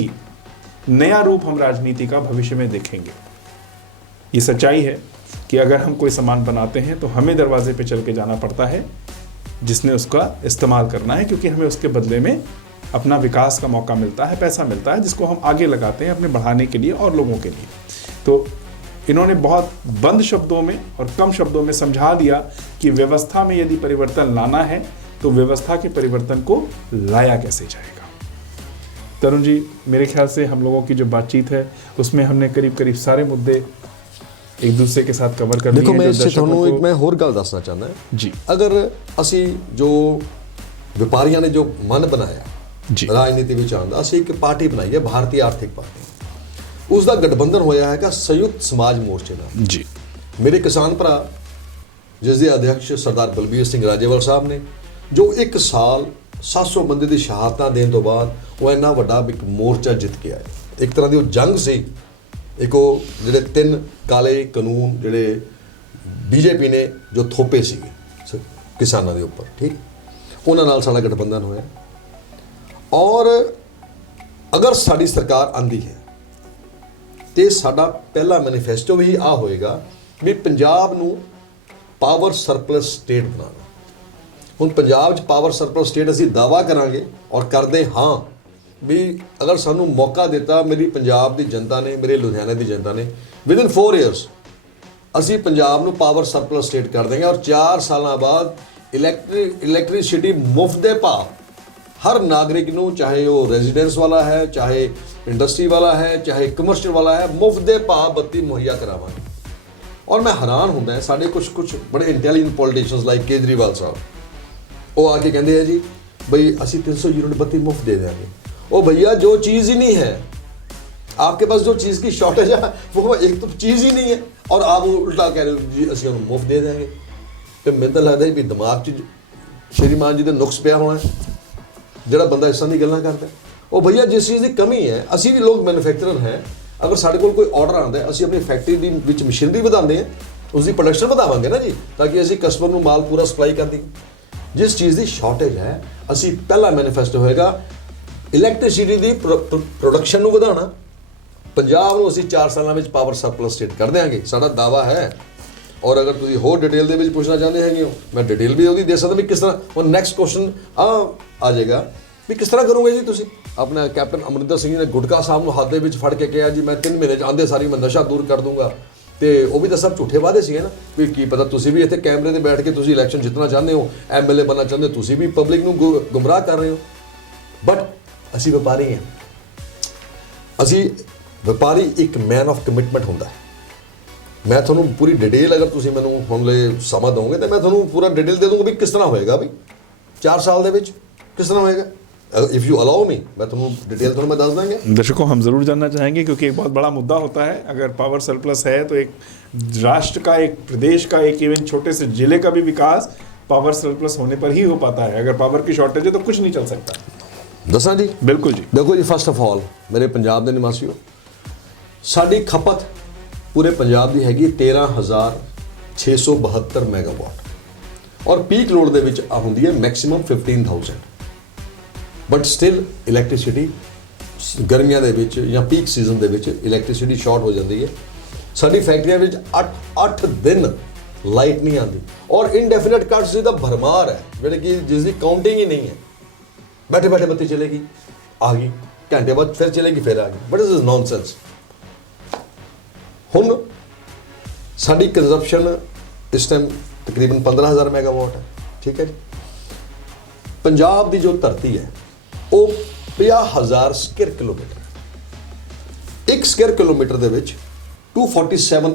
नया रूप हम राजनीति का भविष्य में देखेंगे। ये सच्चाई है कि अगर हम कोई सामान बनाते हैं तो हमें दरवाजे पे चल के जाना पड़ता है जिसने उसका इस्तेमाल करना है, क्योंकि हमें उसके बदले में अपना विकास का मौका मिलता है, पैसा मिलता है, जिसको हम आगे लगाते हैं अपने बढ़ाने के लिए और लोगों के लिए। तो इन्होंने बहुत बंद शब्दों में और कम शब्दों में समझा दिया कि व्यवस्था में यदि परिवर्तन लाना है तो व्यवस्था के परिवर्तन को लाया कैसे जाएगा। तरुण जी, मेरे ख्याल से हम लोगों की जो बातचीत है उसमें हमने करीब करीब सारे मुद्दे एक दूसरे के साथ कवर कर लिए। देखो, मैं इससे ਤੁਹਾਨੂੰ ਇੱਕ ਮੈਂ ਹੋਰ ਗੱਲ ਦੱਸਣਾ ਚਾਹੁੰਦਾ जी। ਅਗਰ ਅਸੀਂ ਜੋ ਵਪਾਰੀਆਂ ਨੇ ਜੋ ਮਨ ਬਣਾਇਆ जी ਰਾਜਨੀਤੀ ਵਿੱਚ ਆਉਣ ਦਾ, ਅਸੀਂ ਇੱਕ ਪਾਰਟੀ ਬਣਾਈ ਹੈ, ਭਾਰਤੀ ਆਰਥਿਕ ਪਾਰਟੀ। ਉਸ ਦਾ ਗਠਬੰਧਨ ਹੋਇਆ ਹੈਗਾ ਸੰਯੁਕਤ ਸਮਾਜ ਮੋਰਚੇ ਨਾਲ। जी ਮੇਰੇ ਕਿਸਾਨ ਭਰਾ, ਜਿਸ ਦੇ ਅਧਿਕਸ਼ ਸਰਦਾਰ ਬਲਬੀਰ ਸਿੰਘ ਰਾਜੇਵਾਲ ਸਾਹਿਬ ਨੇ, ਜੋ ਇੱਕ ਸਾਲ 700 ਬੰਦੇ ਦੀ ਸ਼ਹਾਦਤਾਂ ਦੇਣ ਤੋਂ ਬਾਅਦ ਉਹ ਇੰਨਾ ਵੱਡਾ ਇੱਕ ਮੋਰਚਾ ਜਿੱਤ ਕੇ ਆਏ। ਇੱਕ ਤਰ੍ਹਾਂ ਦੀ ਉਹ ਜੰਗ ਸੀ। ਇੱਕ ਉਹ ਜਿਹੜੇ 3 ਕਾਲੇ ਕਾਨੂੰਨ ਜਿਹੜੇ ਬੀਜੇਪੀ ਨੇ ਜੋ ਥੋਪੇ ਸੀਗੇ ਕਿਸਾਨਾਂ ਦੇ ਉੱਪਰ, ਠੀਕ, ਉਹਨਾਂ ਨਾਲ ਸਾਡਾ ਗਠਬੰਧਨ ਹੋਇਆ। ਔਰ ਅਗਰ ਸਾਡੀ ਸਰਕਾਰ ਆਂਦੀ ਹੈ ਤੇ ਸਾਡਾ ਪਹਿਲਾ ਮੈਨੀਫੈਸਟੋ ਵੀ ਆ ਹੋਏਗਾ ਵੀ ਪੰਜਾਬ ਨੂੰ ਪਾਵਰ ਸਰਪਲਸ ਸਟੇਟ ਬਣਾਉਣਾ। ਹੁਣ ਪੰਜਾਬ 'ਚ ਪਾਵਰ ਸਰਪਲਸ ਸਟੇਟ ਅਸੀਂ ਦਾਅਵਾ ਕਰਾਂਗੇ ਔਰ ਕਰਦੇ ਹਾਂ ਵੀ ਅਗਰ ਸਾਨੂੰ ਮੌਕਾ ਦਿੱਤਾ ਮੇਰੀ ਪੰਜਾਬ ਦੀ ਜਨਤਾ ਨੇ, ਮੇਰੇ ਲੁਧਿਆਣਾ ਦੀ ਜਨਤਾ ਨੇ, ਵਿਦਿਨ 4 ਇਅਰਸ ਅਸੀਂ ਪੰਜਾਬ ਨੂੰ ਪਾਵਰ ਸਰਪਲਸ ਸਟੇਟ ਕਰ ਦੇਂਗੇ। ਔਰ 4 ਸਾਲਾਂ ਬਾਅਦ ਇਲੈਕਟ੍ਰਿਸਿਟੀ ਮੁਫਤ ਦੇ ਭਾਅ ਹਰ ਨਾਗਰਿਕ ਨੂੰ, ਚਾਹੇ ਉਹ ਰੈਜ਼ੀਡੈਂਸ ਵਾਲਾ ਹੈ, ਚਾਹੇ ਇੰਡਸਟਰੀ ਵਾਲਾ ਹੈ, ਚਾਹੇ ਕਮਰਸ਼ੀਅਲ ਵਾਲਾ ਹੈ, ਮੁਫਤ ਦੇ ਭਾਅ ਬੱਤੀ ਮੁਹੱਈਆ ਕਰਾਵਾਂਗੇ। ਔਰ ਮੈਂ ਹੈਰਾਨ ਹੁੰਦਾ ਹੈ, ਸਾਡੇ ਕੁਝ ਬੜੇ ਇੰਟੈਲੀਜੈਂਟ ਪੋਲੀਟੀਸ਼ੀਅਨਸ ਲਾਈਕ ਕੇਜਰੀਵਾਲ ਸਾਹਿਬ, ਉਹ ਆ ਕੇ ਕਹਿੰਦੇ ਆ ਜੀ ਬਈ ਅਸੀਂ 300 ਯੂਨਿਟ ਬੱਤੀ ਮੁਫਤ ਦੇ ਦਿਆਂਗੇ। ਉਹ ਭਈਆ, ਜੋ ਚੀਜ਼ ਹੀ ਨਹੀਂ ਹੈ आपके पास जो चीज़ की शॉर्टेज है वो एक तो चीज़ ही नहीं है और आप वो उल्टा कह रहे हो जी ਅਸੀਂ ਉਹਨੂੰ ਮੁਫਤ ਦੇ ਦੇंगे। तो ਮੈਨੂੰ ਤਾਂ ਲੱਗਦਾ ਵੀ ਦਿਮਾਗ 'ਚ ਸ਼੍ਰੀਮਾਨ ਜੀ ਦੇ ਨੁਕਸ ਪਿਆ ਹੋਣਾ ਹੈ ਜਿਹੜਾ ਬੰਦਾ ਇਸ ਤਰ੍ਹਾਂ ਦੀ ਗੱਲਾਂ ਕਰਦਾ। ਉਹ ਭਈਆ ਜਿਸ ਚੀਜ਼ ਦੀ ਕਮੀ ਹੈ, ਅਸੀਂ ਵੀ ਲੋਕ ਮੈਨੂਫੈਕਚਰਰ ਹੈ, ਅਗਰ ਸਾਡੇ ਕੋਲ ਕੋਈ ਆਰਡਰ ਆਉਂਦਾ ਹੈ ਅਸੀਂ ਆਪਣੀ ਫੈਕਟਰੀ ਦੀ ਵਿੱਚ ਮਸ਼ੀਨਰੀ ਵਧਾਉਂਦੇ ਹਾਂ, ਉਸ ਦੀ ਪ੍ਰੋਡਕਸ਼ਨ ਵਧਾਵਾਂਗੇ ਨਾ ਜੀ, ਤਾਂ ਕਿ ਅਸੀਂ ਕਸਟਮਰ ਨੂੰ ਮਾਲ ਪੂਰਾ ਸਪਲਾਈ ਕਰ ਦਈਏ। ਜਿਸ ਚੀਜ਼ ਦੀ ਸ਼ਾਰਟੇਜ ਹੈ ਅਸੀਂ ਪਹਿਲਾ ਮੈਨੀਫੈਸਟੋ ਹੋਏਗਾ ਇਲੈਕਟ੍ਰਿਸਿਟੀ ਦੀ ਪ੍ਰੋਡਕਸ਼ਨ ਨੂੰ ਵਧਾਉਣਾ। ਪੰਜਾਬ ਨੂੰ ਅਸੀਂ 4 ਸਾਲਾਂ ਵਿੱਚ ਪਾਵਰ ਸਰਪਲਸ ਸਟੇਟ ਕਰ ਦਿਆਂਗੇ, ਸਾਡਾ ਦਾਵਾ ਹੈ। ਔਰ ਅਗਰ ਤੁਸੀਂ ਹੋਰ ਡਿਟੇਲ ਦੇ ਵਿੱਚ ਪੁੱਛਣਾ ਚਾਹੁੰਦੇ ਹੈਗੇ ਹੋ, ਮੈਂ ਡਿਟੇਲ ਵੀ ਉਹਦੀ ਦੇ ਸਕਦਾ ਵੀ ਕਿਸ ਤਰ੍ਹਾਂ। ਉਹ ਨੈਕਸਟ ਕੁਐਸਚਨ ਆ ਜਾਏਗਾ ਵੀ ਕਿਸ ਤਰ੍ਹਾਂ ਕਰੋਗੇ ਜੀ ਤੁਸੀਂ। ਆਪਣਾ ਕੈਪਟਨ ਅਮਰਿੰਦਰ ਸਿੰਘ ਜੀ ਨੇ ਗੁਟਕਾ ਸਾਹਿਬ ਨੂੰ ਹੱਥ ਦੇ ਵਿੱਚ ਫੜ ਕੇ ਕਿਹਾ ਜੀ ਮੈਂ 3 ਮਹੀਨੇ 'ਚ ਆਂਦੇ ਸਾਰੀ ਮੈਂ ਨਸ਼ਾ ਦੂਰ ਕਰ ਦੂੰਗਾ, ਤੇ ਉਹ ਵੀ ਤਾਂ ਸਭ ਝੂਠੇ ਵਾਅਦੇ ਸੀਗੇ ਨਾ। ਵੀ ਕੀ ਪਤਾ ਤੁਸੀਂ ਵੀ ਇੱਥੇ ਕੈਮਰੇ 'ਤੇ ਬੈਠ ਕੇ ਤੁਸੀਂ ਇਲੈਕਸ਼ਨ ਜਿੱਤਣਾ ਚਾਹੁੰਦੇ ਹੋ, MLA ਬਣਨਾ ਚਾਹੁੰਦੇ ਹੋ, ਤੁਸੀਂ ਵੀ ਪਬਲਿਕ ਨੂੰ ਗੁੰਮਰਾਹ ਕਰ ਰਹੇ ਹੋ। ਬਟ ਅਸੀਂ ਵਪਾਰੀ ਹਾਂ, ਅਸੀਂ ਵਪਾਰੀ ਇੱਕ ਮੈਨ ਆਫ ਕਮਿਟਮੈਂਟ ਹੁੰਦਾ ਹੈ। ਮੈਂ ਤੁਹਾਨੂੰ ਪੂਰੀ ਡਿਟੇਲ ਅਗਰ ਤੁਸੀਂ ਮੈਨੂੰ ਹੁਣ ਲਈ ਸਮਾਂ ਦਿਓਗੇ ਤਾਂ ਮੈਂ ਤੁਹਾਨੂੰ ਪੂਰਾ ਡਿਟੇਲ ਦੇ ਦੂੰਗਾ ਵੀ ਕਿਸ ਤਰ੍ਹਾਂ ਹੋਏਗਾ, ਵੀ 4 ਸਾल ਦੇ ਵਿੱਚ किस तरह होएगा। इफ़ यू अलाउ मी मैं तुम्हें डिटेल थोड़ा मैं दस देंगे। दर्शकों हम ज़रूर जानना चाहेंगे क्योंकि एक बहुत बड़ा मुद्दा होता है। अगर पावर सरप्लस है तो एक राष्ट्र का, एक प्रदेश का, एक इवन छोटे से जिले का भी विकास पावर सरप्लस होने पर ही हो पाता है। अगर पावर की शॉर्टेज है तो कुछ नहीं चल सकता। दसा जी बिल्कुल जी। देखो जी, फस्ट ऑफ ऑल मेरे पंजाब के निवासियों, साड़ी खपत पूरे पंजाब की हैगी 13,672 मैगावाट और पीक लोड ਦੇ ਵਿੱਚ ਹੁੰਦੀ ਹੈ ਮੈਕਸਿਮਮ 15,000। बट स्टिल इलैक्ट्रिसिटी गर्मियों के विच या पीक सीजन के विच इलैक्ट्रिसिटी शॉर्ट हो जाती है। साडी फैक्ट्रियां विच 8 दिन लाइट नहीं आती और इनडेफिनेट कट्स की भरमार है, जिहड़े कि जिसकी काउंटिंग ही नहीं है। बैठे बैठे बत्ती चलेगी, आ गई, घंटे बाद फिर चलेगी, फिर आ गई। But this is nonsense. हुण साडी कंजप्शन इस टाइम तकरीबन 15,000 मैगावाट है। ठीक है जी। पंजाब की जो धरती है वो 50,000 स्क्वायर किलोमीटर। एक स्क्वायर किलोमीटर ਦੇ ਵਿੱਚ 247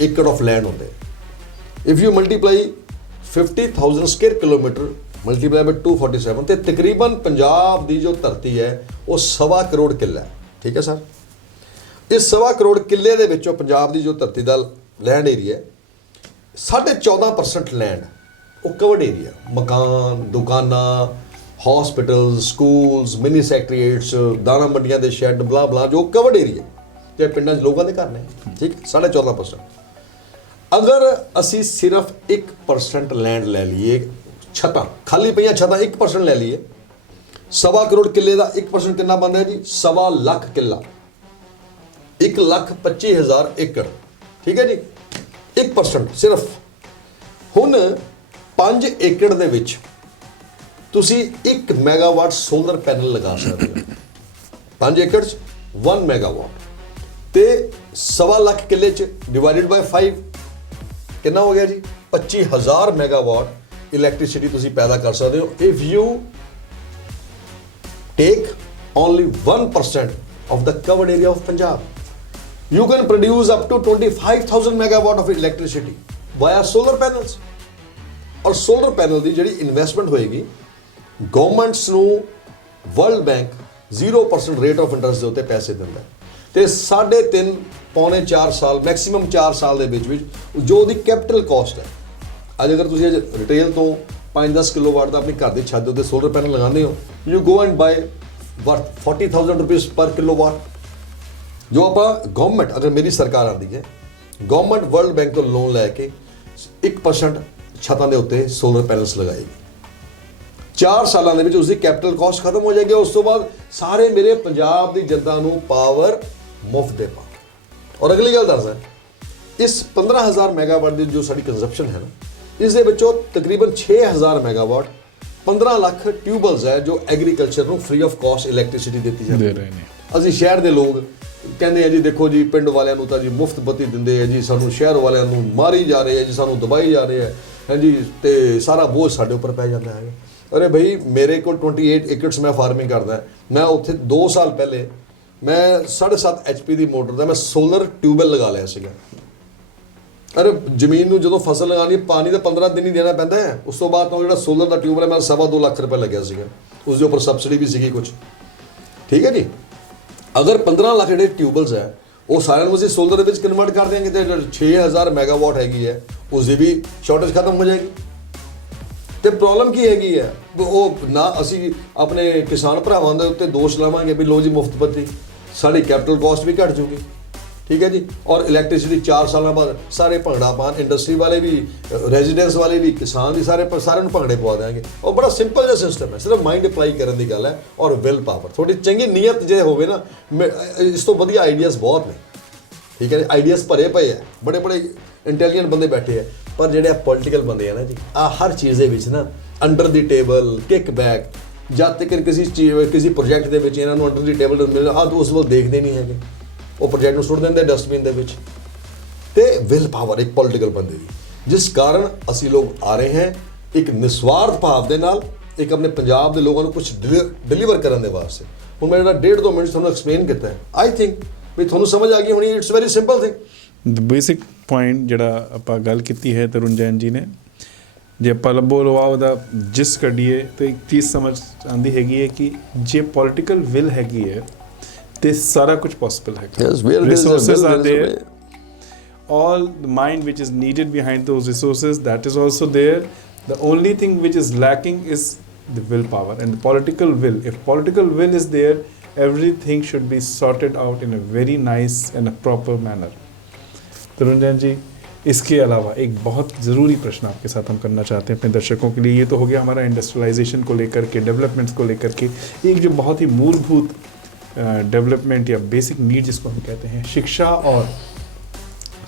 एकड़ ऑफ लैंड होंगे। If you multiply 50,000 square kilometre multiply by 247 ਤੇ ਤਕਰੀਬਨ ਪੰਜਾਬ ਦੀ ਜੋ ਧਰਤੀ ਹੈ ਉਹ 1.25 ਕਰੋੜ ਕਿੱਲਾ ਹੈ। ਠੀਕ ਹੈ ਸਰ। ਇਸ 1.25 ਕਰੋੜ ਕਿੱਲੇ ਦੇ ਵਿੱਚੋਂ ਪੰਜਾਬ ਦੀ ਜੋ ਧਰਤੀ ਦਾ ਲੈਂਡ ਏਰੀਆ 14.5% ਲੈਂਡ ਉਹ ਕਵਰਡ ਏਰੀਆ, ਮਕਾਨ, ਦੁਕਾਨਾਂ, हॉस्पिटल, स्कूल्स, मिनी सैकटरीएट्स, दाना मंडियां दे शैड, बला बला, जो कवर्ड एरिया चाहे पिंडां लोगों के घर ने। ठीक, 14.5%। अगर असी सिर्फ 1% लैंड लै लीए, छतां खाली पईयां छतां 1% लै लीए, 1.25 करोड़ किले का 1% कितना बनता है जी? 1.25 लाख किला, 1,25,000 एकड़। ठीक है जी। 1% सिर्फ। हुण 5 एकड़ दे विच ਤੁਸੀਂ 1 ਮੈਗਾਵਾਟ ਸੋਲਰ ਪੈਨਲ ਲਗਾ ਸਕਦੇ ਹੋ। 5 ਏਕੜ 'ਚ 1 ਮੈਗਾਵਾਟ ਤੇ 1.25 ਲੱਖ ਕਿੱਲੇ 'ਚ ਡਿਵਾਈਡਡ ਬਾਈ 5 ਕਿੰਨਾ ਹੋ ਗਿਆ ਜੀ? 25,000 ਮੈਗਾਵਾਟ ਇਲੈਕਟ੍ਰਿਸਿਟੀ ਤੁਸੀਂ ਪੈਦਾ ਕਰ ਸਕਦੇ ਹੋ। If you take only 1% of the covered area of Punjab, you can produce up to 25,000 megawatt of electricity via solar panels। और solar panel ਦੀ ਜਿਹੜੀ ਇਨਵੈਸਟਮੈਂਟ ਹੋਏਗੀ ਗੌਰਮੈਂਟਸ ਨੂੰ world bank 0% rate of interest ਦੇ ਉੱਤੇ ਪੈਸੇ ਦਿੰਦਾ ਤੇ 3.5 ਪੌਣੇ 4 ਸਾਲ ਮੈਕਸਿਮਮ 4 ਸਾਲ ਦੇ ਵਿੱਚ ਜੋ ਉਹਦੀ ਕੈਪੀਟਲ ਕਾਸਟ ਹੈ। ਅੱਜ ਅਗਰ ਤੁਸੀਂ ਰਿਟੇਲ ਤੋਂ 5-10 ਕਿਲੋਵਾਟ ਦਾ ਆਪਣੀ ਘਰ ਦੀ ਛੱਤ ਦੇ ਉੱਤੇ ਸੋਲਰ ਪੈਨਲ ਲਗਾਉਂਦੇ ਹੋ, you go and buy worth 40,000 rupees per kilowatt. ਜੋ ਆਪਾਂ ਗਵਰਨਮੈਂਟ, ਅਗਰ ਮੇਰੀ ਸਰਕਾਰ ਆਉਂਦੀ ਹੈ, ਗਵਰਨਮੈਂਟ ਵਰਲਡ ਬੈਂਕ ਤੋਂ ਲੋਨ ਲੈ ਕੇ 1% ਛੱਤਾਂ ਦੇ ਉੱਤੇ ਸੋਲਰ ਪੈਨਲਸ ਲਗਾਏਗੀ। 4 ਸਾਲਾਂ ਦੇ ਵਿੱਚ ਉਸਦੀ ਕੈਪੀਟਲ ਕਾਸਟ ਖਤਮ ਹੋ ਜਾਏਗੀ। ਉਸ ਤੋਂ ਬਾਅਦ ਸਾਰੇ ਮੇਰੇ ਪੰਜਾਬ ਦੀ ਜਨਤਾ ਨੂੰ ਪਾਵਰ ਮੁਫਤ ਦੇ ਪਾਵਾਂਗੇ। ਔਰ ਅਗਲੀ ਗੱਲ ਦੱਸਦਾ, ਇਸ 15,000 ਮੈਗਾਵਾਟ ਦੀ ਜੋ ਸਾਡੀ ਕੰਜ਼ੰਪਸ਼ਨ ਹੈ ਨਾ, ਇਸ ਦੇ ਵਿੱਚੋਂ ਤਕਰੀਬਨ 6,000 ਮੈਗਾਵਾਟ 15 ਲੱਖ ਟਿਊਬਲਸ ਹੈ ਜੋ ਐਗਰੀਕਲਚਰ ਨੂੰ ਫ੍ਰੀ ਆਫ ਕਾਸਟ ਇਲੈਕਟ੍ਰਿਸਿਟੀ ਦਿੱਤੀ ਜਾਂਦੀ ਹੈ। ਅਸੀਂ ਸ਼ਹਿਰ ਦੇ ਲੋਕ ਕਹਿੰਦੇ ਆ ਜੀ ਦੇਖੋ ਜੀ ਪਿੰਡ ਵਾਲਿਆਂ ਨੂੰ ਤਾਂ ਜੀ ਮੁਫਤ ਬੱਤੀ ਦਿੰਦੇ ਆ ਜੀ, ਸਾਨੂੰ ਸ਼ਹਿਰ ਵਾਲਿਆਂ ਨੂੰ ਮਾਰੀ ਜਾ ਰਹੇ ਆ ਜੀ, ਸਾਨੂੰ ਦਬਾਈ ਜਾ ਰਹੇ ਆ ਹੈ ਜੀ, ਤੇ ਸਾਰਾ ਬੋਝ ਸਾਡੇ ਉੱਪਰ ਪੈ ਜਾਂਦਾ ਹੈ। अरे भाई मेरे को 28 एकड़ मैं फार्मिंग करता, मैं उत्थे 2 साल पहले मैं 7.5 HP की मोटर का मैं सोलर ट्यूबवैल लगा लिया सीगा। अरे जमीन में जो फसल लगानी पानी तो 15 दिन ही देना पैंदा है। उस तो बाद तो जो सोलर का ट्यूबवैल मैं 2.25 लाख रुपये लग्या सीगा, उसके उपर सबसिडी भी सीगी कुछ। ठीक है जी। ਅਗਰ 15 ਲੱਖ ਜਿਹੜੇ ਟਿਊਬਲਸ ਹੈ ਉਹ ਸਾਰਿਆਂ ਨੂੰ ਅਸੀਂ ਸੋਲਰ ਦੇ ਵਿੱਚ ਕਨਵਰਟ ਕਰ ਦਿਆਂਗੇ ਤੇ 6000 ਮੈਗਾਵਾਟ ਹੈਗੀ ਹੈ ਉਸ ਦੀ ਵੀ ਸ਼ਾਰਟੇਜ ਖਤਮ ਹੋ ਜਾਏਗੀ। ਤੇ ਪ੍ਰੋਬਲਮ ਕੀ ਹੈਗੀ ਹੈ ਉਹ ਨਾ ਅਸੀਂ ਆਪਣੇ ਕਿਸਾਨ ਭਰਾਵਾਂ ਦੇ ਉੱਤੇ ਦੋਸ਼ ਲਾਵਾਂਗੇ ਵੀ ਲੋ ਜੀ ਮੁਫਤ ਬੱਤੀ, ਸਾਡੀ ਕੈਪੀਟਲ ਕਾਸਟ ਵੀ ਘਟ ਜੂਗੀ, ਠੀਕ ਹੈ ਜੀ। ਔਰ ਇਲੈਕਟ੍ਰਿਸਿਟੀ 4 ਸਾਲਾਂ ਬਾਅਦ ਸਾਰੇ ਭੰਗੜਾ ਪਾਣ, ਇੰਡਸਟਰੀ ਵਾਲੇ ਵੀ, ਰੈਜ਼ੀਡੈਂਸ ਵਾਲੇ ਵੀ, ਕਿਸਾਨ ਵੀ, ਸਾਰਿਆਂ ਨੂੰ ਭੰਗੜੇ ਪਵਾ ਦੇਵਾਂਗੇ। ਉਹ ਬੜਾ ਸਿੰਪਲ ਜਿਹਾ ਸਿਸਟਮ ਹੈ, ਸਿਰਫ ਮਾਈਂਡ ਅਪਲਾਈ ਕਰਨ ਦੀ ਗੱਲ ਹੈ ਔਰ ਵਿਲ ਪਾਵਰ, ਥੋੜੀ ਚੰਗੀ ਨੀਅਤ ਜੇ ਹੋਵੇ ਨਾ, ਇਸ ਤੋਂ ਵਧੀਆ ਆਈਡੀਆਜ਼ ਬਹੁਤ ਨੇ, ਠੀਕ ਹੈ ਜੀ। ਆਈਡੀਆਜ਼ ਭਰੇ ਪਏ ਹੈ, ਬੜੇ ਬੜੇ ਇੰਟੈਲੀਜੈਂਟ ਬੰਦੇ ਬੈਠੇ ਹੈ, ਪਰ ਜਿਹੜੇ ਪੋਲੀਟੀਕਲ ਬੰਦੇ ਆ ਨਾ ਜੀ, ਆ ਹਰ ਚੀਜ਼ ਦੇ ਵਿੱਚ ਨਾ ਅੰਡਰ ਦੀ ਟੇਬਲ ਕਿਕ ਬੈਕ, ਜਦ ਤੱਕ ਕਿਸੇ ਪ੍ਰੋਜੈਕਟ ਦੇ ਵਿੱਚ ਇਹਨਾਂ ਨੂੰ ਅੰਡਰ ਦੀ ਟੇਬਲ ਮਿਲ ਆ ਤਾਂ ਉਸ ਵੱਲ ਦੇਖਦੇ ਨਹੀਂ ਹੈਗੇ, ਉਹ ਪ੍ਰੋਜੈਕਟ ਨੂੰ ਸੁੱਟ ਦਿੰਦੇ ਡਸਟਬਿਨ ਦੇ ਵਿੱਚ। ਤੇ ਵਿਲ ਪਾਵਰ ਇੱਕ ਪੋਲੀਟੀਕਲ ਬੰਦੇ ਦੀ, ਜਿਸ ਕਾਰਨ ਅਸੀਂ ਲੋਕ ਆ ਰਹੇ ਹਾਂ ਇੱਕ ਨਿਸਵਾਰਥ ਭਾਵ ਦੇ ਨਾਲ, ਇੱਕ ਆਪਣੇ ਪੰਜਾਬ ਦੇ ਲੋਕਾਂ ਨੂੰ ਕੁਝ ਡਿਲੀਵਰ ਕਰਨ ਦੇ ਵਾਸਤੇ। ਹੁਣ ਮੈਂ ਜਿਹੜਾ 1.5-2 ਮਿੰਟ ਤੁਹਾਨੂੰ ਐਕਸਪਲੇਨ ਕੀਤਾ ਹੈ, ਆਈ ਥਿੰਕ ਵੀ ਤੁਹਾਨੂੰ ਸਮਝ ਆ ਗਈ ਹੋਣੀ। It's very simple thing. Basic point ਜਿਹੜਾ ਆਪਾਂ ਗੱਲ ਕੀਤੀ ਹੈ ਤਰੁਣ ਜੈਨ ਜੀ ਨੇ, ਜੇ ਆਪਾਂ ਲੱਭੋ ਲਵਾਓ ਦਾ ਜਿਸ ਕੱਢੀਏ ਤਾਂ ਇੱਕ ਚੀਜ਼ ਸਮਝ ਆਉਂਦੀ ਹੈਗੀ ਹੈ ਕਿ ਜੇ ਪੋਲੀਟੀਕਲ ਵਿਲ ਹੈਗੀ ਹੈ ਤੇ ਸਾਰਾ ਕੁਝ ਪੋਸੀਬਲ ਹੈ। Resources are there. All the mind which is needed behind those resources, that is also there. The only thing which is lacking is the willpower and the political will. If political will is there, everything should be sorted out in a very nice and a proper manner. तरुण जैन जी, इसके अलावा एक बहुत ज़रूरी प्रश्न आपके साथ हम करना चाहते हैं अपने दर्शकों के लिए। ये तो हो गया हमारा इंडस्ट्रियलाइजेशन को लेकर के, डेवलपमेंट्स को लेकर के। एक जो बहुत ही मूलभूत डेवलपमेंट या बेसिक नीड जिसको हम कहते हैं, शिक्षा और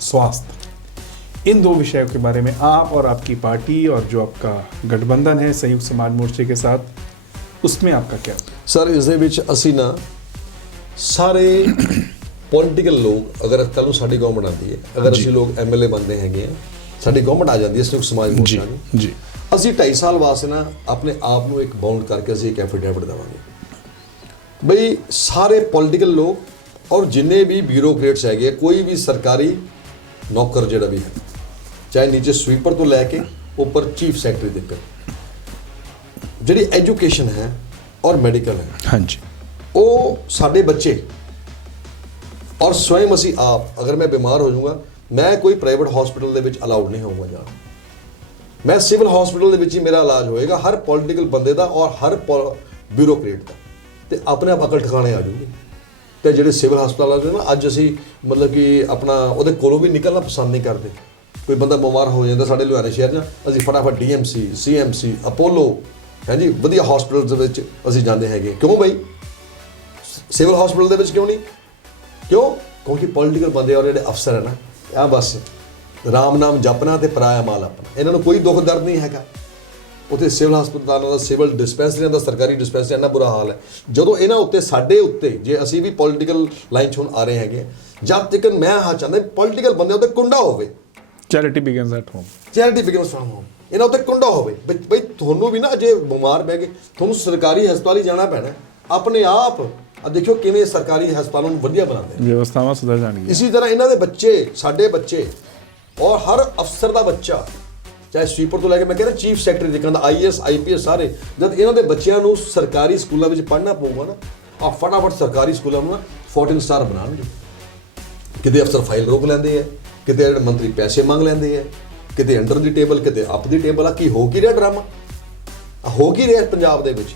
स्वास्थ्य, इन दो विषयों के बारे में आप और आपकी पार्टी और जो आपका गठबंधन है संयुक्त समाज मोर्चे के साथ, उसमें आपका क्या? सर ਇਸ ਦੇ ਵਿੱਚ ਅਸੀਂ ਨਾ ਸਾਰੇ ਪੋਲੀਟੀਕਲ ਲੋਕ, ਅਗਰ ਕੱਲ੍ਹ ਨੂੰ ਸਾਡੀ ਗਵਰਨਮੈਂਟ ਆਉਂਦੀ ਹੈ, ਅਗਰ ਅਸੀਂ ਲੋਕ ਐਮਐਲਏ ਬਣਦੇ ਹੈਗੇ ਆ, ਸਾਡੀ ਗਵਰਨਮੈਂਟ ਆ ਜਾਂਦੀ ਹੈ ਸੰਯੁਕਤ ਸਮਾਜ ਮੋਰਚਾ ਦੀ, ਜੀ ਅਸੀਂ 2.5 ਸਾਲ ਵਾਸਤੇ ਨਾ ਆਪਣੇ ਆਪ ਨੂੰ ਇੱਕ ਬਾਉਂਡ ਕਰਕੇ ਅਸੀਂ ਇੱਕ ਐਫੀਡੇਵਿਟ ਦੇਵਾਂਗੇ ਬਈ ਸਾਰੇ ਪੋਲੀਟੀਕਲ ਲੋਕ ਔਰ ਜਿੰਨੇ ਵੀ ਬਿਊਰੋਕਰੇਟਸ ਹੈਗੇ, ਕੋਈ ਵੀ ਸਰਕਾਰੀ ਨੌਕਰ ਜਿਹੜਾ ਵੀ ਹੈ, ਚਾਹੇ ਨੀਚੇ ਸਵੀਪਰ ਤੋਂ ਲੈ ਕੇ ਉੱਪਰ ਚੀਫ ਸੈਕਟਰੀ ਤੱਕ, ਜਿਹੜੀ ਐਜੂਕੇਸ਼ਨ ਹੈ ਔਰ ਮੈਡੀਕਲ ਹੈ, ਹਾਂਜੀ, ਉਹ ਸਾਡੇ ਬੱਚੇ ਔਰ ਸਵੈਮ ਅਸੀਂ ਆਪ, ਅਗਰ ਮੈਂ ਬਿਮਾਰ ਹੋ ਜਾਊਂਗਾ, ਮੈਂ ਕੋਈ ਪ੍ਰਾਈਵੇਟ ਹਸਪੀਟਲ ਦੇ ਵਿੱਚ ਅਲਾਉਡ ਨਹੀਂ ਹੋਊਗਾ ਜਾਣਾ, ਮੈਂ ਸਿਵਲ ਹਸਪੀਟਲ ਦੇ ਵਿੱਚ ਹੀ ਮੇਰਾ ਇਲਾਜ ਹੋਏਗਾ, ਹਰ ਪੋਲੀਟੀਕਲ ਬੰਦੇ ਦਾ ਔਰ ਹਰ ਬਿਊਰੋਕਰੇਟ ਦਾ, ਤੇ ਆਪਣੇ ਆਪ ਅਕਲ ਠਿਕਾਣੇ ਆ ਜੂਗੀ। ਤੇ ਜਿਹੜੇ ਸਿਵਲ ਹਸਪਤਾਲਾਂ ਦੇ ਨਾ ਅੱਜ ਅਸੀਂ ਮਤਲਬ ਕਿ ਆਪਣਾ ਉਹਦੇ ਕੋਲੋਂ ਵੀ ਨਿਕਲਣਾ ਪਸੰਦ ਨਹੀਂ ਕਰਦੇ। ਕੋਈ ਬੰਦਾ ਬਿਮਾਰ ਹੋ ਜਾਂਦਾ ਸਾਡੇ ਲੁਧਿਆਣੇ ਸ਼ਹਿਰ 'ਚ, ਅਸੀਂ ਫਟਾਫਟ ਡੀਐਮਸੀ, ਸੀਐਮਸੀ, ਅਪੋਲੋ, ਹਾਂਜੀ, ਵਧੀਆ ਹਸਪੀਟਲਸ ਦੇ ਵਿੱਚ ਅਸੀਂ ਜਾਂਦੇ ਹੈਗੇ। ਕਿਉਂ ਬਈ ਸਿਵਲ ਹਸਪੀਟਲ ਦੇ ਵਿੱਚ ਕਿਉਂ ਨਹੀਂ? ਕਿਉਂ? ਕਿਉਂਕਿ ਪੋਲੀਟੀਕਲ ਬੰਦੇ ਔਰ ਜਿਹੜੇ ਅਫਸਰ ਹੈ ਨਾ, ਆ ਬਸ ਰਾਮ ਨਾਮ ਜਪਣਾ ਤੇ ਪਰਾਇਆ ਮਾਲ ਆਪਣਾ, ਇਹਨਾਂ ਨੂੰ ਕੋਈ ਦੁੱਖ ਦਰਦ ਨਹੀਂ ਹੈਗਾ। ਉੱਥੇ ਸਿਵਲ ਹਸਪਤਾਲਾਂ ਦਾ, ਸਿਵਲ ਡਿਸਪੈਂਸਰੀਆਂ ਦਾ, ਸਰਕਾਰੀ ਡਿਸਪੈਂਸਰੀ ਇੰਨਾ ਬੁਰਾ ਹਾਲ ਹੈ। ਜਦੋਂ ਇਹਨਾਂ ਉੱਤੇ, ਸਾਡੇ ਉੱਤੇ, ਜੇ ਅਸੀਂ ਵੀ ਪੋਲੀਟੀਕਲ ਲਾਈਨ 'ਚ ਹੁਣ ਆ ਰਹੇ ਹੈਗੇ, ਜਦ ਤੱਕ ਮੈਂ ਹਾਂ ਚਾਹੁੰਦਾ ਪੋਲੀਟੀਕਲ ਬੰਦੇ ਉੱਤੇ ਕੁੰਡਾ ਹੋਵੇ। Charity begins at home, charity begins from home, ਇਹਨਾਂ ਉੱਤੇ ਕੁੰਡਾ ਹੋਵੇ ਬਈ ਤੁਹਾਨੂੰ ਵੀ ਨਾ ਜੇ ਬਿਮਾਰ ਪੈ ਗਏ, ਤੁਹਾਨੂੰ ਸਰਕਾਰੀ ਹਸਪਤਾਲ ਹੀ ਜਾਣਾ ਪੈਣਾ ਆਪਣੇ ਆਪ। ਆ ਦੇਖਿਓ ਕਿਵੇਂ ਸਰਕਾਰੀ ਹਸਪਤਾਲਾਂ ਨੂੰ ਵਧੀਆ ਬਣਾਉਂਦੇ ਨੇ, ਵਿਵਸਥਾਵਾਂ ਸੁਧਰ ਜਾਣਗੀਆਂ। ਇਸੇ ਤਰ੍ਹਾਂ ਇਹਨਾਂ ਦੇ ਬੱਚੇ, ਸਾਡੇ ਬੱਚੇ ਔਰ ਹਰ ਅਫਸਰ ਦਾ ਬੱਚਾ, ਚਾਹੇ ਸਵੀਪਰ ਤੋਂ ਲੈ ਕੇ ਮੈਂ ਕਹਿੰਦਾ ਚੀਫ ਸੈਕਟਰੀ ਤੱਕ ਦਾ, ਆਈਐਸ, ਆਈਪੀਐਸ, ਸਾਰੇ ਜਦ ਇਹਨਾਂ ਦੇ ਬੱਚਿਆਂ ਨੂੰ ਸਰਕਾਰੀ ਸਕੂਲਾਂ ਵਿੱਚ ਪੜ੍ਹਨਾ ਪਊਗਾ ਨਾ, ਆ ਫਟਾਫਟ ਸਰਕਾਰੀ ਸਕੂਲਾਂ ਨੂੰ ਨਾ 14 ਸਟਾਰ ਬਣਾਉਣਗੇ। ਕਿਤੇ ਅਫਸਰ ਫਾਈਲ ਰੋਕ ਲੈਂਦੇ ਹੈ, ਕਿਤੇ ਜਿਹੜੇ ਮੰਤਰੀ ਪੈਸੇ ਮੰਗ ਲੈਂਦੇ ਹੈ, ਕਿਤੇ ਅੰਡਰ ਦੀ ਟੇਬਲ, ਕਿਤੇ ਅਪ ਦੀ ਟੇਬਲ। ਆ ਕੀ ਹੋ ਕੀ ਰਿਹਾ ਡਰਾਮਾ, ਹੋ ਕੀ ਰਿਹਾ ਪੰਜਾਬ ਦੇ ਵਿੱਚ?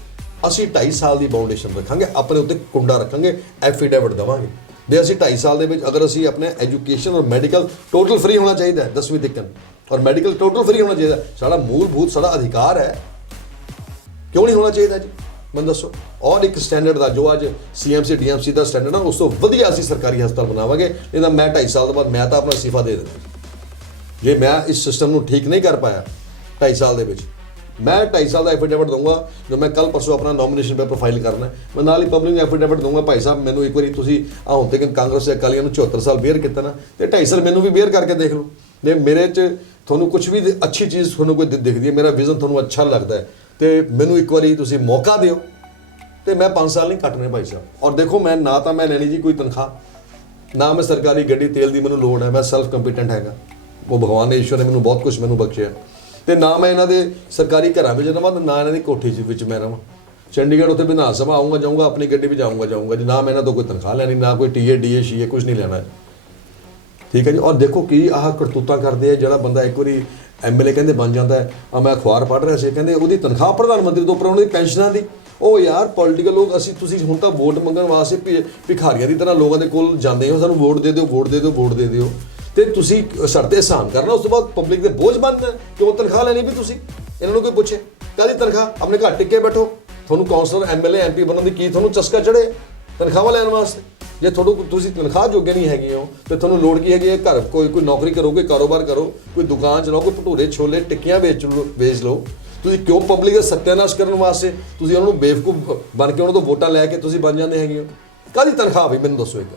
ਅਸੀਂ 2.5 ਸਾਲ ਦੀ ਬਾਉਂਡੇਸ਼ਨ ਰੱਖਾਂਗੇ, ਆਪਣੇ ਉੱਤੇ ਕੁੰਡਾ ਰੱਖਾਂਗੇ, ਐਫੀਡੇਵਿਟ ਦੇਵਾਂਗੇ ਦੇ ਅਸੀਂ 2.5 ਸਾਲ ਦੇ ਵਿੱਚ ਅਗਰ ਅਸੀਂ ਆਪਣੇ ਐਜੂਕੇਸ਼ਨ ਔਰ ਮੈਡੀਕਲ ਟੋਟਲ ਫ੍ਰੀ ਹੋਣਾ ਚਾਹੀਦਾ ਹੈ 10ਵੀਂ ਤੱਕ, ਔਰ ਮੈਡੀਕਲ ਟੋਟਲ ਫ੍ਰੀ ਹੋਣਾ ਚਾਹੀਦਾ, ਸਾਡਾ ਮੂਲਭੂਤ ਸਾਡਾ ਅਧਿਕਾਰ ਹੈ, ਕਿਉਂ ਨਹੀਂ ਹੋਣਾ ਚਾਹੀਦਾ ਜੀ? ਮੈਨੂੰ ਦੱਸੋ। ਔਰ ਇੱਕ ਸਟੈਂਡਰਡ ਦਾ ਜੋ ਅੱਜ ਸੀਐਮਸੀ ਡੀਐਮਸੀ ਦਾ ਸਟੈਂਡਰਡ ਆ, ਉਸ ਤੋਂ ਵਧੀਆ ਅਸੀਂ ਸਰਕਾਰੀ ਹਸਪਤਾਲ ਬਣਾਵਾਂਗੇ। ਨਹੀਂ ਤਾਂ ਮੈਂ 2.5 ਸਾਲ ਤੋਂ ਬਾਅਦ ਮੈਂ ਤਾਂ ਆਪਣਾ ਅਸਤੀਫਾ ਦੇ ਦੇਣਾ ਜੇ ਮੈਂ ਇਸ ਸਿਸਟਮ ਨੂੰ ਠੀਕ ਨਹੀਂ ਕਰ ਪਾਇਆ 2.5 ਸਾਲ ਦੇ ਵਿੱਚ। ਮੈਂ 2.5 ਸਾਲ ਦਾ ਐਫੀਡੇਵਿਟ ਦਊਂਗਾ, ਜੋ ਮੈਂ ਕੱਲ ਪਰਸੋਂ ਆਪਣਾ ਨੋਮੀਨੇਸ਼ਨ ਪੇਪਰ ਫਾਈਲ ਕਰਨਾ, ਮੈਂ ਨਾਲ ਹੀ ਪਬਲਿਕ ਨੂੰ ਐਫੀਡੇਵਿਟ ਦਊਂਗਾ, ਭਾਈ ਸਾਹਿਬ ਮੈਨੂੰ ਇੱਕ ਵਾਰੀ ਤੁਸੀਂ ਹੁਣ ਤੱਕ ਕਾਂਗਰਸ ਤੇ ਅਕਾਲੀਆਂ ਨੂੰ 74 ਸਾਲ ਬੇਅਰ ਕੀਤਾ ਨਾ, ਤੇ 2.5 ਸਾਲ ਮੈਨੂੰ ਵੀ ਬੇਅਰ ਕਰਕੇ ਦੇਖ ਲਓ। ਜੇ ਮੇਰੇ 'ਚ ਤੁਹਾਨੂੰ ਕੁਝ ਵੀ ਅੱਛੀ ਚੀਜ਼ ਤੁਹਾਨੂੰ ਕੋਈ ਦਿਖਦੀ ਹੈ, ਮੇਰਾ ਵਿਜ਼ਨ ਤੁਹਾਨੂੰ ਅੱਛਾ ਲੱਗਦਾ ਹੈ, ਤੇ ਮੈਨੂੰ ਇੱਕ ਵਾਰੀ ਤੁਸੀਂ ਮੌਕਾ ਦਿਓ, ਤੇ ਮੈਂ 5 ਸਾਲ ਨਹੀਂ ਕੱਟਣੇ ਭਾਈ ਸਾਹਿਬ। ਔਰ ਦੇਖੋ ਮੈਂ ਨਾ ਤਾਂ ਮੈਂ ਲੈਣੀ ਜੀ ਕੋਈ ਤਨਖਾਹ, ਨਾ ਮੈਂ ਸਰਕਾਰੀ ਗੱਡੀ ਤੇਲ ਦੀ ਮੈਨੂੰ ਲੋੜ ਹੈ, ਮੈਂ ਸੈਲਫ ਕੰਪੀਟੈਂਟ ਹੈਗਾ, ਉਹ ਭਗਵਾਨ ਨੇ, ਈਸ਼ਵਰ ਨੇ ਮੈਨੂੰ ਬਹੁਤ ਕੁਝ ਮੈਨੂੰ ਬਖਸ਼ਿਆ, ਤੇ ਨਾ ਮੈਂ ਇਹਨਾਂ ਦੇ ਸਰਕਾਰੀ ਘਰਾਂ ਵਿੱਚ ਰਵਾਂ, ਨਾ ਇਹਨਾਂ ਦੀ ਕੋਠੀ ਵਿੱਚ ਮੈਂ ਰਵਾਂ। चंडीगढ़ उत्थे विधान सभा आऊँगा जाऊँगा अपनी गड्डी भी जाऊँगा जी, ना मैं इन्हां तो कोई तनख्वाह लैनी, ना कोई टीए डीए शीए कुछ नहीं लेना। ठीक है जी। और देखो कि आह करतूतां करदे आ, जिहड़ा बंदा एक बारी MLA कहंदे बन जाता है। मैं अखबार पढ़ रहा से, कहंदे उहदी तनख्वाह प्रधानमंत्री तो उपर उहदी पेंशनां दी। ਉਹ यार पॉलिटिकल लोग ਅਸੀਂ ਤੁਸੀਂ ਹੁਣ ਤਾਂ ਵੋਟ ਮੰਗਣ ਵਾਸਤੇ ਭਿਖਾਰੀਆਂ ਦੀ ਤਰ੍ਹਾਂ ਲੋਕਾਂ ਦੇ ਕੋਲ ਜਾਂਦੇ ਹੋ, ਸਾਨੂੰ ਵੋਟ ਦੇ ਦਿਓ ਵੋਟ ਦੇ ਦਿਓ ਵੋਟ ਦੇ ਦਿਓ, ਤੇ ਤੁਸੀਂ ਸਾਡੇ ਅਹਿਸਾਨ ਕਰਨਾ, ਉਸ ਤੋਂ ਬਾਅਦ ਪਬਲਿਕ ਦੇ ਬੋਝ ਬਣਨਾ। ਕਿਉਂ ਤਨਖਾਹ ਲੈਣੀ ਵੀ ਤੁਸੀਂ? ਇਹਨਾਂ ਨੂੰ ਕੋਈ ਪੁੱਛੇ ਕਾਹਦੀ ਤਨਖਾਹ? ਆਪਣੇ ਘਰ ਟਿੱਕੇ ਬੈਠੋ, ਤੁਹਾਨੂੰ ਕਾਉਂਸਲਰ MLA MP ਬਣਨ ਦੀ ਕੀ ਤੁਹਾਨੂੰ ਚਸਕਾ ਚੜੇ ਤਨਖਾਹਾਂ ਲੈਣ ਵਾਸਤੇ? ਜੇ ਤੁਹਾਨੂੰ ਤੁਸੀਂ ਤਨਖਾਹ ਜੋਗੇ ਨਹੀਂ ਹੈਗੇ ਹੋ ਤੇ ਤੁਹਾਨੂੰ ਲੋੜ ਕੀ ਹੈਗੀ ਹੈ? ਘਰ ਕੋਈ ਨੌਕਰੀ ਕਰੋ, ਕੋਈ ਕਾਰੋਬਾਰ ਕਰੋ, ਕੋਈ ਦੁਕਾਨ ਚਲਾਓ, ਕੋਈ ਭਟੂਰੇ ਛੋਲੇ ਟਿੱਕੀਆਂ ਵੇਚ ਲਓ। ਤੁਸੀਂ ਕਿਉਂ ਪਬਲਿਕ ਦਾ ਸੱਤਿਆਨਾਸ਼ ਕਰਨ ਵਾਸਤੇ ਤੁਸੀਂ ਉਹਨਾਂ ਨੂੰ ਬੇਵਕੂਫ ਬਣ ਕੇ ਉਹਨਾਂ ਤੋਂ ਵੋਟਾਂ ਲੈ ਕੇ ਤੁਸੀਂ ਬਣ ਜਾਂਦੇ ਹੈਗੇ ਹੋ? ਕਾਹਦੀ ਤਨਖਾਹ ਵੀ ਮੈਨੂੰ ਦੱਸੋ ਇੱਕ,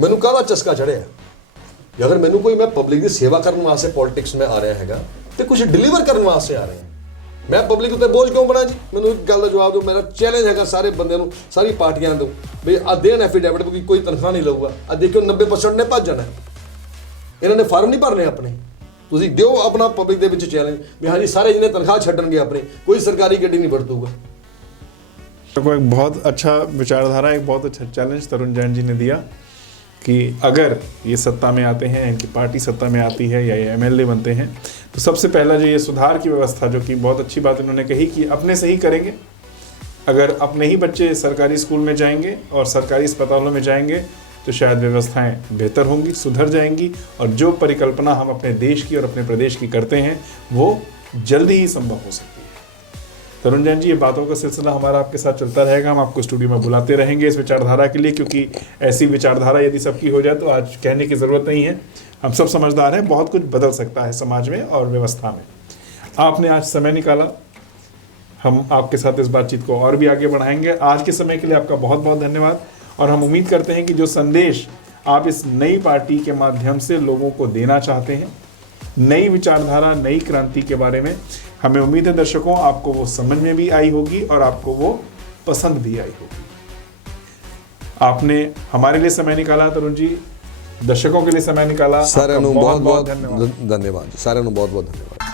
ਮੈਨੂੰ ਕਾਹਦਾ ਚਸਕਾ ਚੜਿਆ? ਅਗਰ ਮੈਨੂੰ ਕੋਈ, ਮੈਂ ਪਬਲਿਕ ਦੀ ਸੇਵਾ ਕਰਨ ਵਾਸਤੇ ਪੋਲਿਟਿਕਸ ਮੈਂ ਆ ਰਿਹਾ ਹੈਗਾ ਤੇ ਕੁਝ ਡਿਲੀਵਰ ਕਰਨ ਵਾਸਤੇ ਆ ਰਿਹਾ, ਮੈਂ ਪਬਲਿਕ ਉੱਤੇ ਬੋਝ ਕਿਉਂ ਬਣਾ ਜੀ? ਮੈਨੂੰ ਇੱਕ ਗੱਲ ਦਾ ਜਵਾਬ ਦਿਓ। ਮੇਰਾ ਚੈਲੰਜ ਹੈਗਾ ਸਾਰੇ ਬੰਦਿਆਂ ਨੂੰ, ਸਾਰੀ ਪਾਰਟੀਆਂ ਨੂੰ, ਵੀ ਆ ਦੇਣ ਐਫੀਡੈਵਿਟ ਕਿ ਕੋਈ ਤਨਖਾਹ ਨਹੀਂ ਲਊਗਾ। ਆ ਦੇਖਿਓ 90% ਨੇ ਭੱਜ ਜਾਣਾ, ਇਹਨਾਂ ਨੇ ਫਾਰਮ ਨਹੀਂ ਭਰਨੇ ਆਪਣੇ। ਤੁਸੀਂ ਦਿਓ ਆਪਣਾ ਪਬਲਿਕ ਦੇ ਵਿੱਚ ਚੈਲੰਜ ਵੀ ਹਾਂਜੀ ਸਾਰੇ ਜਿਹਨੇ ਤਨਖਾਹ ਛੱਡਣਗੇ ਆਪਣੀ, ਕੋਈ ਸਰਕਾਰੀ ਗੱਡੀ नहीं ਵਰਤੂਗਾ। को एक बहुत अच्छा विचारधारा, एक बहुत अच्छा चैलेंज तरुण जैन जी ने दिया कि अगर ये सत्ता में आते हैं, इनकी पार्टी सत्ता में आती है या ये MLA बनते हैं, तो सबसे पहला जो ये सुधार की व्यवस्था, जो कि बहुत अच्छी बात इन्होंने कही कि अपने से ही करेंगे। अगर अपने ही बच्चे सरकारी स्कूल में जाएंगे और सरकारी अस्पतालों में जाएंगे तो शायद व्यवस्थाएं बेहतर होंगी, सुधर जाएंगी, और जो परिकल्पना हम अपने देश की और अपने प्रदेश की करते हैं वो जल्दी ही संभव हो सकती है। तरुण जैन जी, ये बातों का सिलसिला हमारा आपके साथ चलता रहेगा। हम आपको स्टूडियो में बुलाते रहेंगे इस विचारधारा के लिए, क्योंकि ऐसी विचारधारा यदि सबकी हो जाए तो आज कहने की ज़रूरत नहीं है। हम सब समझदार हैं, बहुत कुछ बदल सकता है समाज में और व्यवस्था में। आपने आज समय निकाला, हम आपके साथ इस बातचीत को और भी आगे बढ़ाएंगे। आज के समय के लिए आपका बहुत बहुत धन्यवाद, और हम उम्मीद करते हैं कि जो संदेश आप इस नई पार्टी के माध्यम से लोगों को देना चाहते हैं, नई विचारधारा, नई क्रांति के बारे में, हमें उम्मीद है दर्शकों आपको वो समझ में भी आई होगी और आपको वो पसंद भी आई होगी। आपने हमारे लिए समय निकाला तरुण जी, दर्शकों के लिए समय निकाला, सारे आपका बहुत बहुत धन्यवाद। धन्यवाद सारे बहुत बहुत धन्यवाद।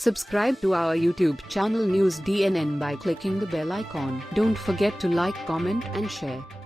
Subscribe to our YouTube channel News DNN by clicking the bell icon. Don't forget to like, comment and share.